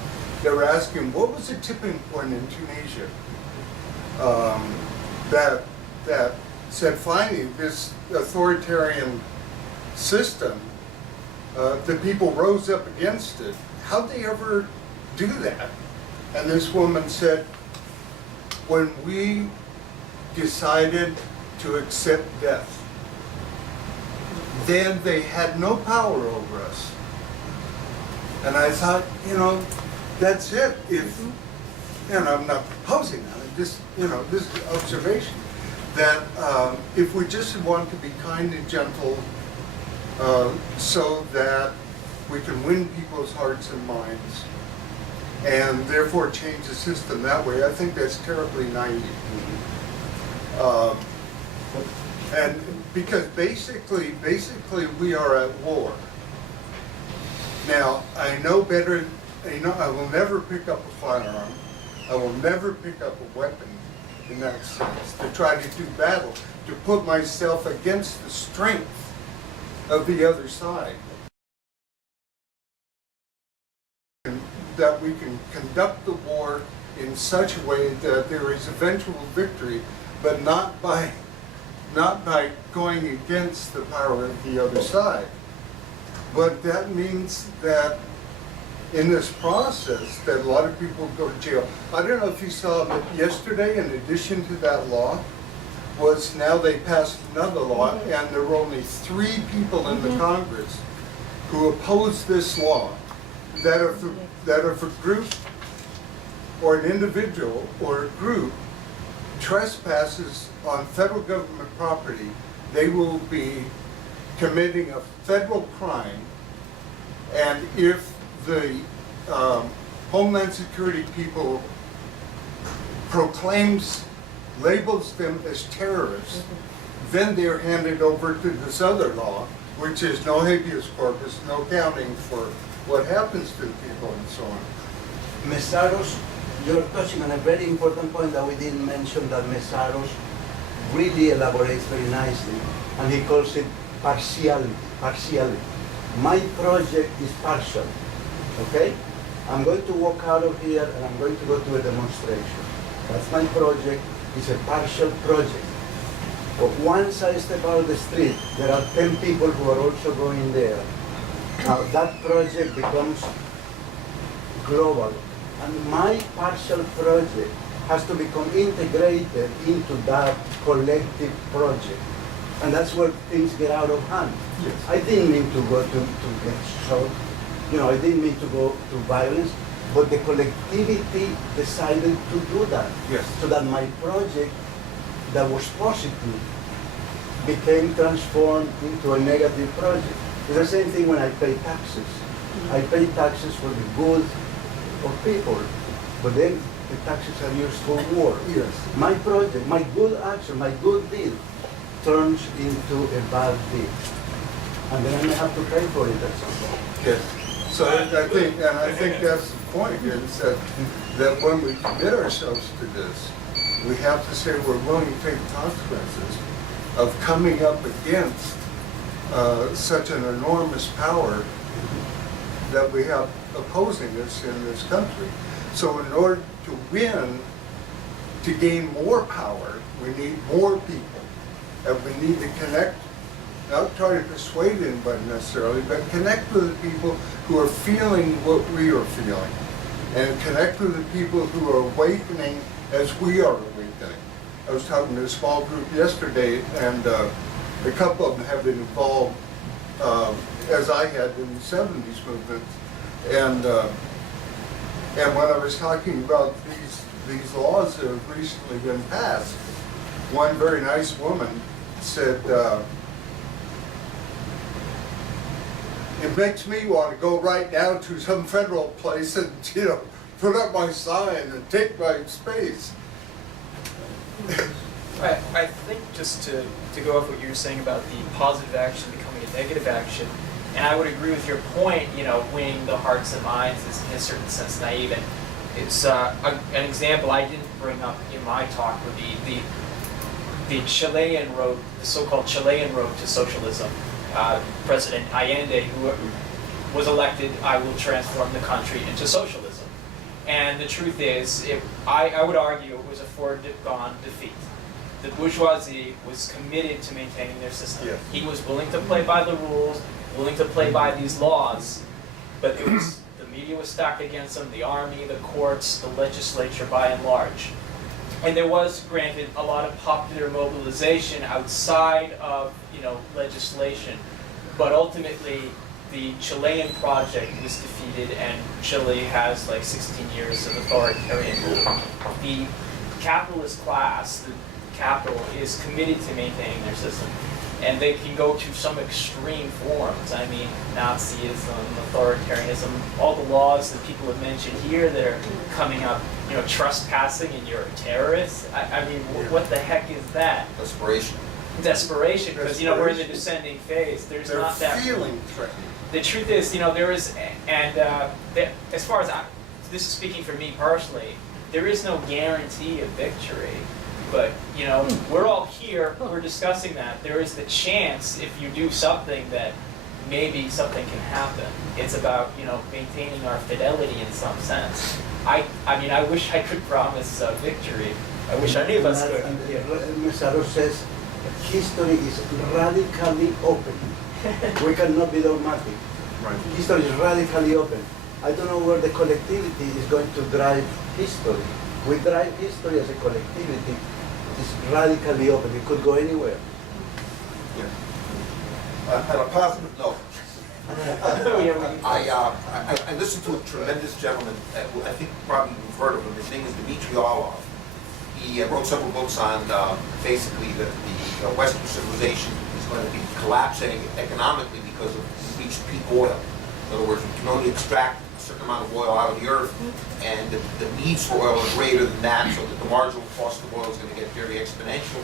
they were asking, what was the tipping point in Tunisia? That said, finally, this authoritarian system, the people rose up against it. How'd they ever do that? And this woman said, when we decided to accept death, then they had no power over us. And I thought, you know, that's it. If, and I'm not proposing that, just, you know, this is observation, that if we just want to be kind and gentle so that we can win people's hearts and minds and therefore change the system that way, I think that's terribly naive. And because basically we are at war. Now, I know better, you know, I will never pick up a firearm. I will never pick up a weapon in that sense, to try to do battle, to put myself against the strength of the other side. And that we can conduct the war in such a way that there is eventual victory, but not by going against the power of the other side. But that means that in this process that a lot of people go to jail. I don't know if you saw that yesterday, in addition to that law, was now they passed another law, and there were only 3 people in the Congress who opposed this law, that if a group or an individual or a group trespasses on federal government property they will be committing a federal crime, and if the Homeland Security people labels them as terrorists, then they're handed over to this other law, which is no habeas corpus, no counting for what happens to people and so on. Mészáros, you're touching on a very important point that we didn't mention, that Mészáros really elaborates very nicely, and he calls it partiality. My project is partial, okay? I'm going to walk out of here and I'm going to go to a demonstration. That's my project. It's a partial project. But once I step out of the street, there are 10 people who are also going there. Now that project becomes global. And my partial project has to become integrated into that collective project. And that's where things get out of hand. Yes. I didn't mean to go to get shot. I didn't mean to go to violence, but the collectivity decided to do that. Yes. So that my project that was positive became transformed into a negative project. It's the same thing when I pay taxes. I pay taxes for the good of people, but then the taxes are used for war. Yes. My project, my good action, my good deed turns into a bad deed. And then I may have to pay for it at some point. Yes. So I think that's the point, is that when we commit ourselves to this, we have to say we're willing to take the consequences of coming up against such an enormous power that we have opposing us in this country. So in order to win, to gain more power, we need more people. And we need to connect, not try to persuade anybody necessarily, but connect with the people who are feeling what we are feeling. And connect with the people who are awakening as we are awakening. I was talking to a small group yesterday, and a couple of them have been involved, as I had in the 70s movement. And when I was talking about these laws that have recently been passed, one very nice woman said, it makes me want to go right down to some federal place and, put up my sign and take my space. I think just to go off what you were saying about the positive action becoming a negative action, and I would agree with your point, winning the hearts and minds is in a certain sense naive. And it's an example I didn't bring up in my talk would be the Chilean road, the so-called Chilean road to socialism. President Allende, who was elected, I will transform the country into socialism. And the truth is, I would argue it was a foregone defeat. The bourgeoisie was committed to maintaining their system. Yes. He was willing to play by the rules, willing to play by these laws, but it was the media was stacked against him, the army, the courts, the legislature by and large. And there was, granted, a lot of popular mobilization outside of, legislation, but ultimately the Chilean project was defeated, and Chile has like 16 years of authoritarian rule. The capitalist class, the capital, is committed to maintaining their system, and they can go to some extreme forms. I mean, Nazism, authoritarianism, all the laws that people have mentioned here that are coming up, trespassing and you're a terrorist. I mean, what the heck is that? Desperation, because we're in the descending phase. They're not that feeling threatened. The truth is, there is, and as far as this is speaking for me personally, there is no guarantee of victory. But we're all here. We're discussing that. There is the chance, if you do something, that maybe something can happen. It's about maintaining our fidelity in some sense. I mean, I wish I could promise victory. I wish any of us could. Mészáros says, history is radically open. We cannot be dogmatic. Right. History is radically open. I don't know where the collectivity is going to drive history. We drive history as a collectivity. It's radically open. It could go anywhere. On a positive note, I listened to a tremendous gentleman, I think probably you've heard of him, his name is Dmitry Orlov. He wrote several books on basically the Western civilization is going to be collapsing economically because of reached peak oil. In other words, we can only extract a certain amount of oil out of the earth, and the needs for oil are greater than that, so that the marginal cost of oil is going to get very exponential,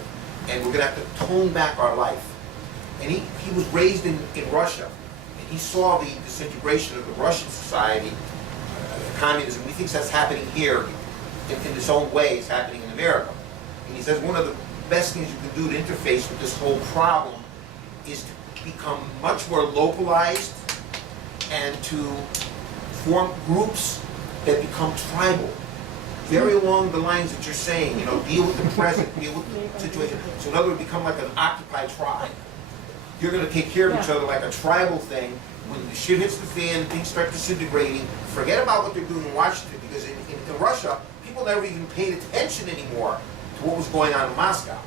and we're going to have to tone back our life. And he was raised in Russia, and he saw the disintegration of the Russian society, communism. He thinks that's happening here in its own way. It's happening in America. And he says one of the best things you can do to interface with this whole problem is to become much more localized and to form groups that become tribal. Very along the lines that you're saying, you know, deal with the present, deal with the situation. So in other words, become like an occupied tribe. You're going to take care of each other like a tribal thing. When the shit hits the fan, things start disintegrating, forget about what they're doing in Washington, because in Russia, people never even paid attention anymore to what was going on in Moscow.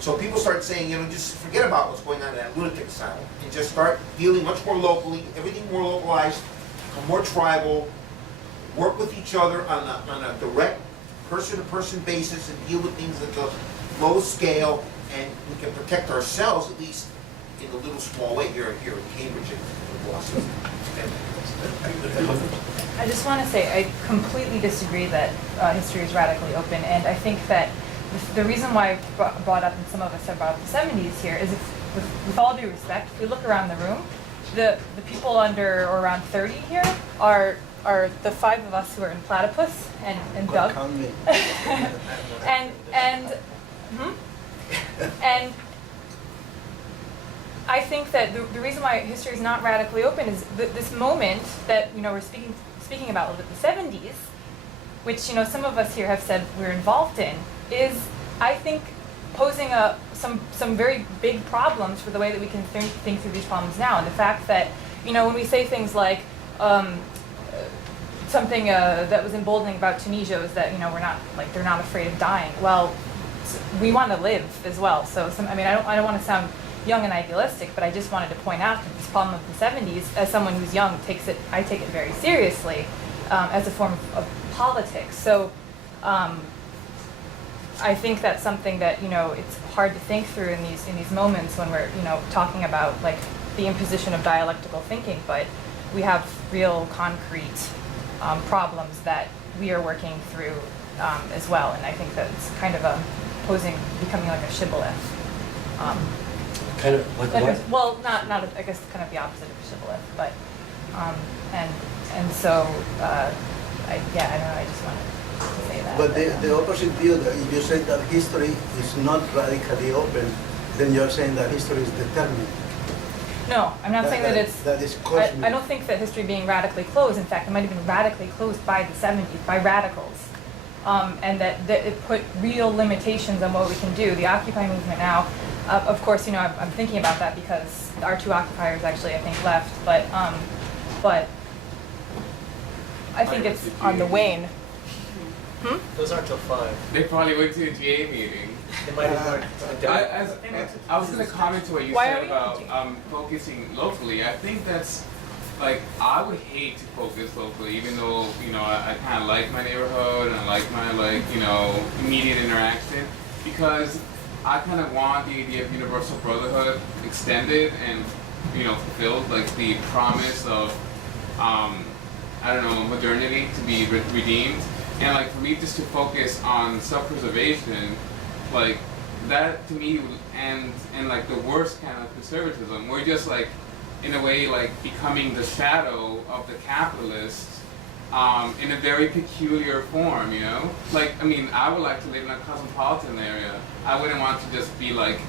So people start saying, you know, just forget about what's going on in that lunatic asylum and just start dealing much more locally, everything more localized, become more tribal, work with each other on a direct person-to-person basis and deal with things at the lowest scale, and we can protect ourselves, at least in a little small way here in Cambridge and Boston. I just want to say I completely disagree that history is radically open, and I think that the reason why I brought up, and some of us have brought up the 70s here, is with all due respect, if we look around the room, the people under or around 30 here are the five of us who are in Platypus and Doug. and I think that the reason why history is not radically open is this moment that, you know, we're speaking about with the 70s, which, you know, some of us here have said we're involved in, is, I think, posing some very big problems for the way that we can think through these problems now. And the fact that, you know, when we say things like something that was emboldening about Tunisia is that, you know, they're not afraid of dying. Well, we want to live as well. So I don't want to sound young and idealistic, but I just wanted to point out that this problem of the 70s, as someone who's young, I take it very seriously as a form of politics. So I think that's something that, you know, it's hard to think through in these moments when we're, you know, talking about like the imposition of dialectical thinking, but we have real concrete problems that we are working through as well, and I think that it's kind of becoming like a shibboleth. Kind of like what? Well, not I guess kind of the opposite of a shibboleth, but and so I don't know. I just wanted to say that. But the opposite view, if you say that history is not radically open, then you're saying that history is determined. No, I'm not saying that it's. That is cosmic. I don't think that history being radically closed. In fact, it might have been radically closed by the 70s, by radicals. And that it put real limitations on what we can do. The Occupy movement now, of course, you know, I'm thinking about that because our two occupiers actually, I think, left. But I think it's on the wane. Those aren't till 5. They probably went to a GA meeting. They might have I was going to comment to what you Why said are we about focusing locally. I think that's, like, I would hate to focus locally, even though, you know, I kind of like my neighborhood and I like my, like, you know, immediate interaction, because I kind of want the idea of universal brotherhood extended and, you know, fulfilled, like the promise of, I don't know, modernity to be redeemed. And, like, for me just to focus on self-preservation, like, that to me would end in, like, the worst kind of conservatism. We're just, like, in a way, like, becoming the shadow of the capitalists in a very peculiar form, you know? Like, I mean, I would like to live in a cosmopolitan area. I wouldn't want to just be like,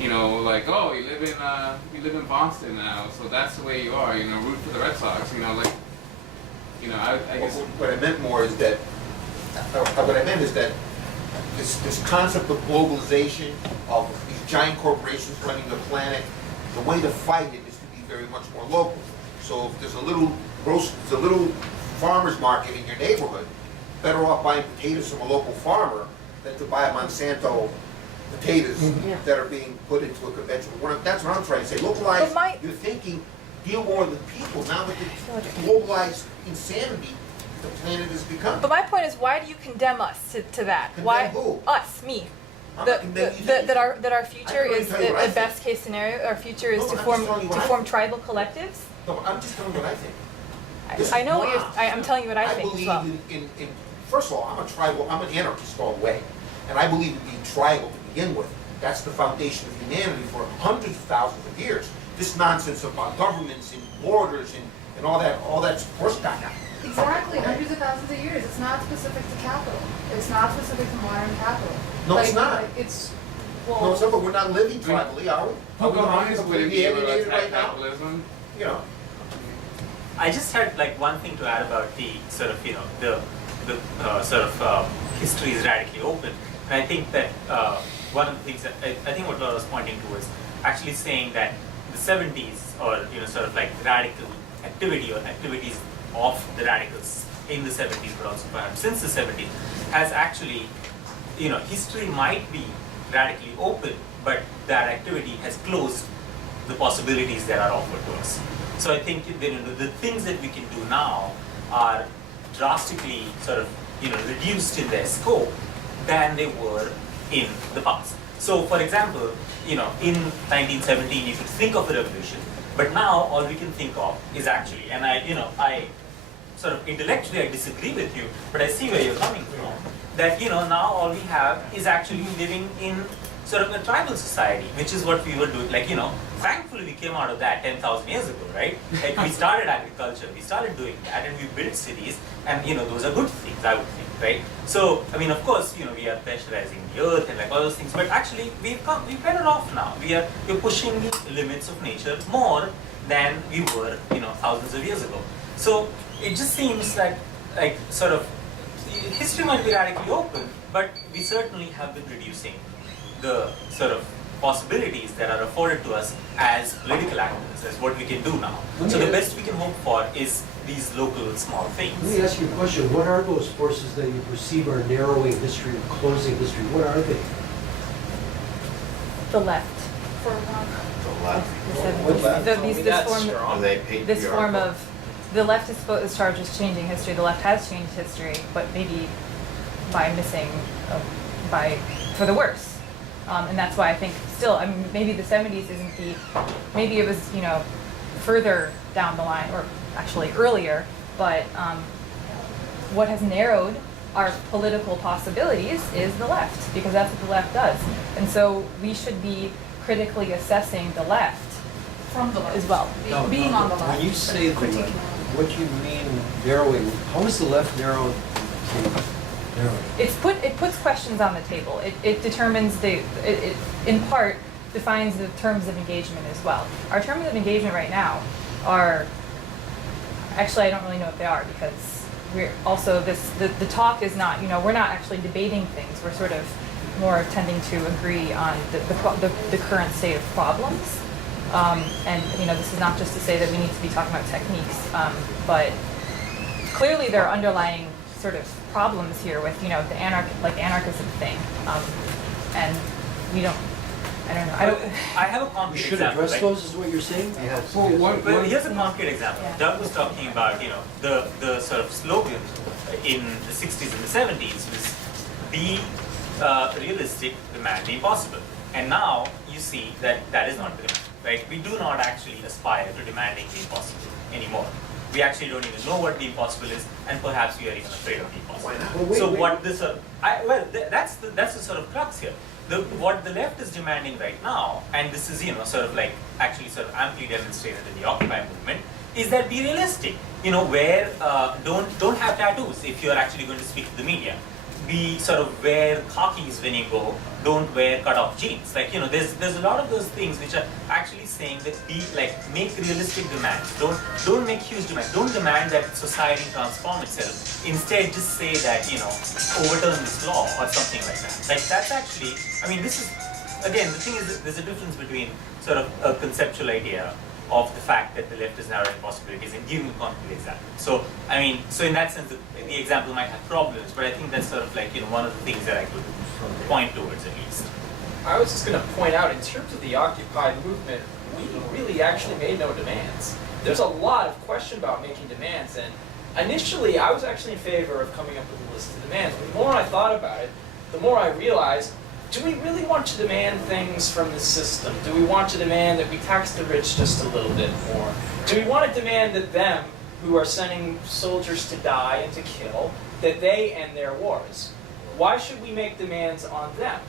you know, like, oh, you live in Boston now, so that's the way you are, you know, root for the Red Sox, you know, like, you know, I guess. What I meant more is that, this concept of globalization, of these giant corporations running the planet, the way to fight it is to be very much more local. So if there's a little farmer's market in your neighborhood, better off buying potatoes from a local farmer than to buy Monsanto potatoes that are being put into a conventional. That's what I'm trying to say. Localize your thinking, deal more with people. Now with the globalized insanity, the planet has become. But my point is, why do you condemn us to that? Condemn Why who? us, me? I'm not condemning you. That our future I can only is tell you what I the think. best case scenario. Our future is No, to I'm form just telling you what I form think. tribal collectives. No, I'm just telling you what I think. I know what you're. I'm telling you what I think as believe well. in, first of all, I'm an anarchist all the way. And I believe in being tribal to begin with. That's the foundation of humanity for hundreds of thousands of years. This nonsense about governments and borders and all that's of course not happening. Exactly, hundreds of thousands of years. It's not specific to capital. It's not specific to modern capital. No, it's not. It's, No, well, it's not, but we're not living tribally, are we? Are we not Pocahontas would completely be able to alienated attack right now? capitalism. You know. I just had like one thing to add about the sort of, you know, the sort of history is radically open. And I think that one of the things that I think what Laura was pointing to was actually saying that the 70s, or you know, sort of like radical activity or activities of the radicals in the 70s, but also perhaps since the 70s, has actually, you know, history might be radically open, but that activity has closed the possibilities that are offered to us. So I think the things that we can do now are drastically sort of, you know, reduced in their scope than they were in the past. So for example, you know, in 1917 you could think of a revolution, but now all we can think of is actually, and I sort of intellectually I disagree with you, but I see where you're coming from, that, you know, now all we have is actually living in sort of a tribal society, which is what we were doing. Like, you know, thankfully we came out of that 10,000 years ago, right? Like we started agriculture, we started doing that, and we built cities, and you know, those are good things, I would think, right? So, I mean, of course, you know, we are pressurizing the earth and like all those things, but actually we're better off now. We're pushing the limits of nature more than we were, you know, thousands of years ago. So it just seems like sort of history might be radically open, but we certainly have been reducing the sort of possibilities that are afforded to us as political actors, as what we can do now. So the best we can hope for is these local small things. Let me ask you a question. What are those forces that you perceive are narrowing history or closing history? What are they? The left. for one. The left. This form of the left is charged as changing history. The left has changed history, but maybe by missing, for the worse. And that's why I think still, I mean, maybe the 70s isn't maybe it was, you know, further down the line, or actually earlier, but what has narrowed our political possibilities is the left, because that's what the left does. And so we should be critically assessing the left From the left. as well. Being on the left. When you say the critiquing left, them. what do you mean narrowing? How is the left narrowed? It puts questions on the table. It determines it in part defines the terms of engagement as well. Our terms of engagement right now are, actually I don't really know what they are, because we're also the talk is not, you know, we're not actually debating things. We're sort of more tending to agree on the current state of problems. And you know, this is not just to say that we need to be talking about techniques, but clearly there are underlying sort of problems here with, you know, the anarchism thing, and we don't. I don't know. I have a We concrete should example. address right? those, is what you're saying? Yes. Well, here's a concrete example. Yeah. Doug was talking about, you know, the sort of slogan in the 60s and the 70s was be realistic, demand the impossible. And now you see that that is not the demand, right? We do not actually aspire to demanding the impossible anymore. We actually don't even know what the impossible is, and perhaps we are even afraid of the impossible. Why not? Well, wait, So wait. what this that's the sort of crux here. What the left is demanding right now, and this is, you know, sort of like actually sort of amply demonstrated in the Occupy movement, is that be realistic. You know, don't have tattoos if you're actually going to speak to the media. Be sort of wear khakis when you go. Don't wear cut-off jeans. Like, you know, there's a lot of those things which are actually saying that make realistic demands. Don't make huge demands. Don't demand that society transform itself. Instead, just say that, you know, overturn this law or something like that. Like, that's actually, I mean, this is, again, the thing is, there's a difference between sort of a conceptual idea of the fact that the left is narrowing possibilities and giving a concrete example. So, I mean, so in that sense, the example might have problems, but I think that's sort of like, you know, one of the things that I could point towards at least. I was just going to point out, in terms of the Occupy movement, we really actually made no demands. There's a lot of question about making demands, and initially, I was actually in favor of coming up with a list of demands. But the more I thought about it, the more I realized, do we really want to demand things from the system? Do we want to demand that we tax the rich just a little bit more? Do we want to demand that them, who are sending soldiers to die and to kill, that they end their wars? Why should we make demands on them?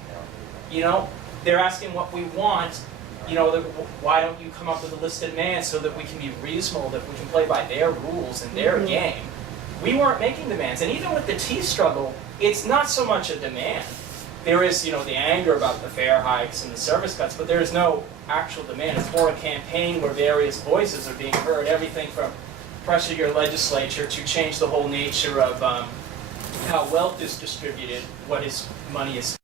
You know, they're asking what we want. You know, why don't you come up with a list of demands so that we can be reasonable, that we can play by their rules and their game? We weren't making demands. And even with the tea struggle, it's not so much a demand. There is, you know, the anger about the fare hikes and the service cuts, but there is no actual demand. It's more a campaign where various voices are being heard, everything from pressure your legislature to change the whole nature of how wealth is distributed, what is money is.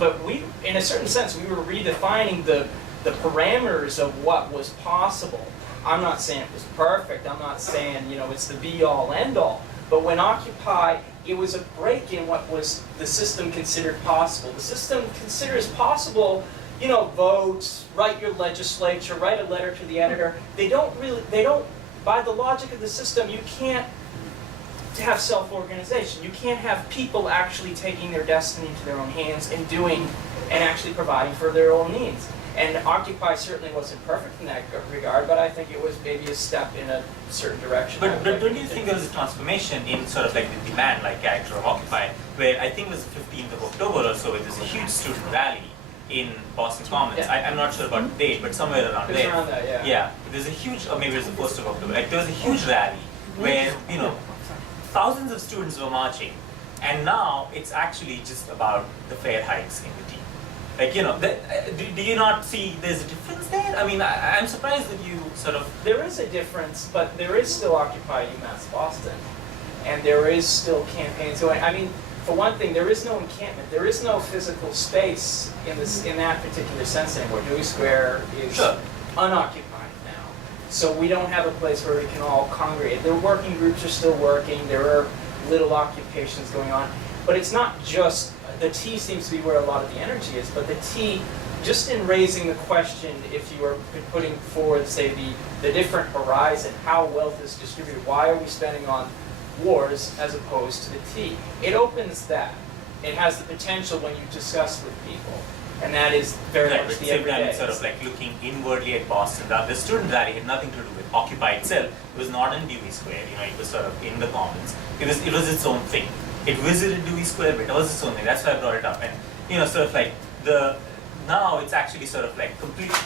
But we, in a certain sense, we were redefining the parameters of what was possible. I'm not saying it was perfect. I'm not saying, you know, it's the be-all, end-all. But when Occupy, it was a break in what was the system considered possible. The system considers possible, you know, votes, write your legislature, write a letter to the editor. They don't, by the logic of the system, you can't have self-organization. You can't have people actually taking their destiny into their own hands and doing and actually providing for their own needs. And Occupy certainly wasn't perfect in that regard, but I think it was maybe a step in a certain direction. But don't you think there was a transformation in sort of like the demand-like character of Occupy, where I think it was the 15th of October or so, it was a huge student rally in Boston Commons. Yeah. I'm not sure about the date, but somewhere around there. Around that, yeah. Yeah, there's a huge, or maybe it was the 1st of October, like there was a huge rally where, you know, thousands of students were marching, and now it's actually just about the fare hikes in the tea. Like, you know, do you not see there's a difference there? I mean, I'm surprised that you sort of... There is a difference, but there is still Occupy UMass Boston, and there is still campaigns going. I mean, for one thing, there is no encampment. There is no physical space in that particular sense anymore. Dewey Square is unoccupied now. So we don't have a place where we can all congregate. The working groups are still working. There are little occupations going on. But it's not just, the tea seems to be where a lot of the energy is, but the tea, just in raising the question, if you are putting forward, say, the different horizon, how wealth is distributed, why are we spending on wars as opposed to the tea? It opens that. It has the potential when you discuss with people. And that is very much the everyday. It's sort of like looking inwardly at Boston. The student rally had nothing to do with Occupy itself. It was not in Dewey Square. You know, it was sort of in the Commons. It was its own thing. It visited Dewey Square, but it was its own thing. That's why I brought it up. And you know, sort of like now it's actually sort of like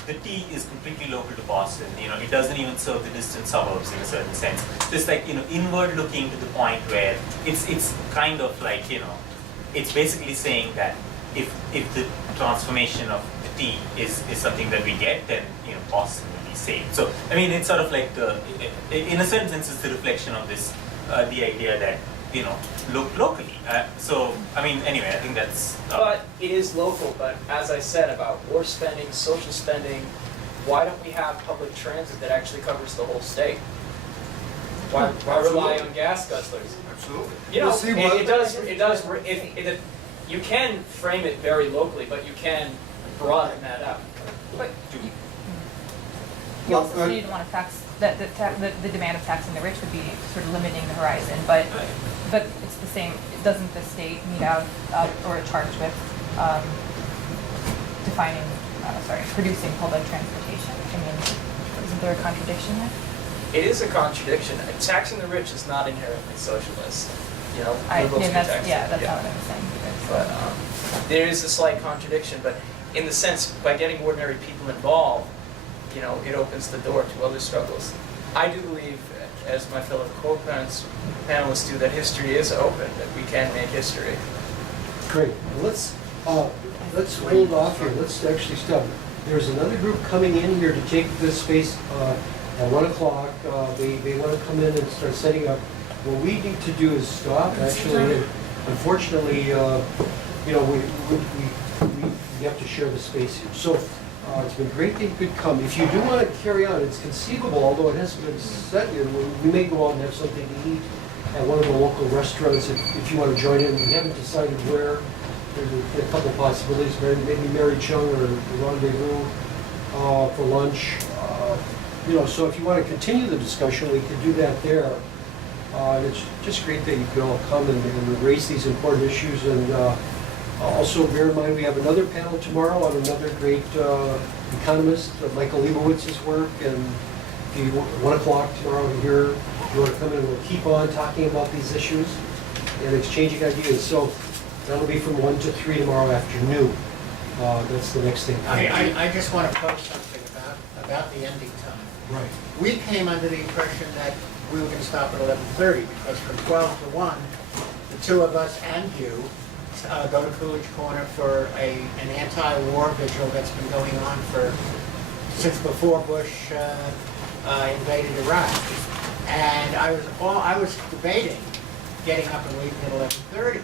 the tea is completely local to Boston. You know, it doesn't even serve the distant suburbs in a certain sense. So it's like, you know, inward looking to the point where it's kind of like, you know, it's basically saying that if the transformation of the tea is something that we get, then, you know, Boston will be saved. So I mean, it's sort of like in a certain sense, it's the reflection of this the idea that, you know, look locally. So I mean, anyway, I think that's. But it is local. But as I said about war spending, social spending, why don't we have public transit that actually covers the whole state? Why rely on gas guzzlers? Absolutely. You know, Well, it does. If you can frame it very locally, but you can broaden that out. But you also said you don't want to tax, that the demand of taxing the rich would be sort of limiting the horizon, but it's the same. Doesn't the state meet out or charge with producing public transportation? I mean, isn't there a contradiction there? It is a contradiction. Taxing the rich is not inherently socialist. You know, That's taxing. not what I was saying either. But there is a slight contradiction. But in the sense, by getting ordinary people involved, you know, it opens the door to other struggles. I do believe, as my fellow co-panelists do, that history is open, that we can make history. Great. Let's hold off here. Let's actually stop. There's another group coming in here to take this space at 1 o'clock. They want to come in and start setting up. What we need to do is stop, actually. Unfortunately, you know, we have to share the space here. So it's been great that you could come. If you do want to carry on, it's conceivable, although it hasn't been set yet, we may go out and have something to eat at one of the local restaurants if you want to join in. We haven't decided where. There's a couple possibilities, maybe Mary Chung or Rendezvous for lunch. You know, so if you want to continue the discussion, we could do that there. And it's just great that you could all come and raise these important issues. And also bear in mind we have another panel tomorrow on another great economist, Michael Leibowitz's work. And if you 1 o'clock tomorrow here, if you want to come in, we'll keep on talking about these issues and exchanging ideas. So that'll be from 1 to 3 tomorrow afternoon. That's the next thing. I just want to post something about the ending time. Right. We came under the impression that we were going to stop at 11:30 because from 12 to 1, the two of us and you go to Coolidge Corner for an anti-war vigil that's been going on since before Bush invaded Iraq. And I was debating getting up and leaving at 11:30.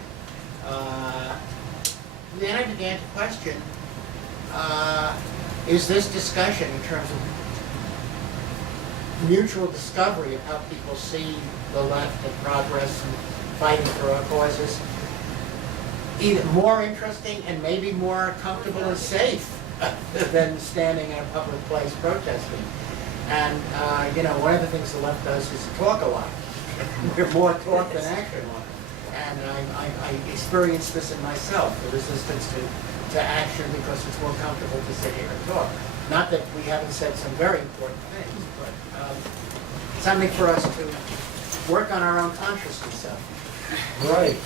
Then I began to question, is this discussion in terms of mutual discovery of how people see the left and progress and fighting for our causes either more interesting and maybe more comfortable and safe than standing in a public place protesting? And, one of the things the left does is talk a lot. We're more talk than action on it. And I experienced this in myself, the resistance to action because it's more comfortable to sit here and talk. Not that we haven't said some very important things, but something for us to work on our own consciousness of. Right.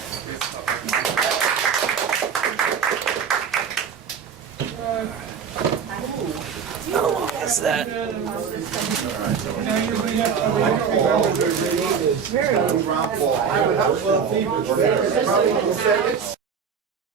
How long is that? I would have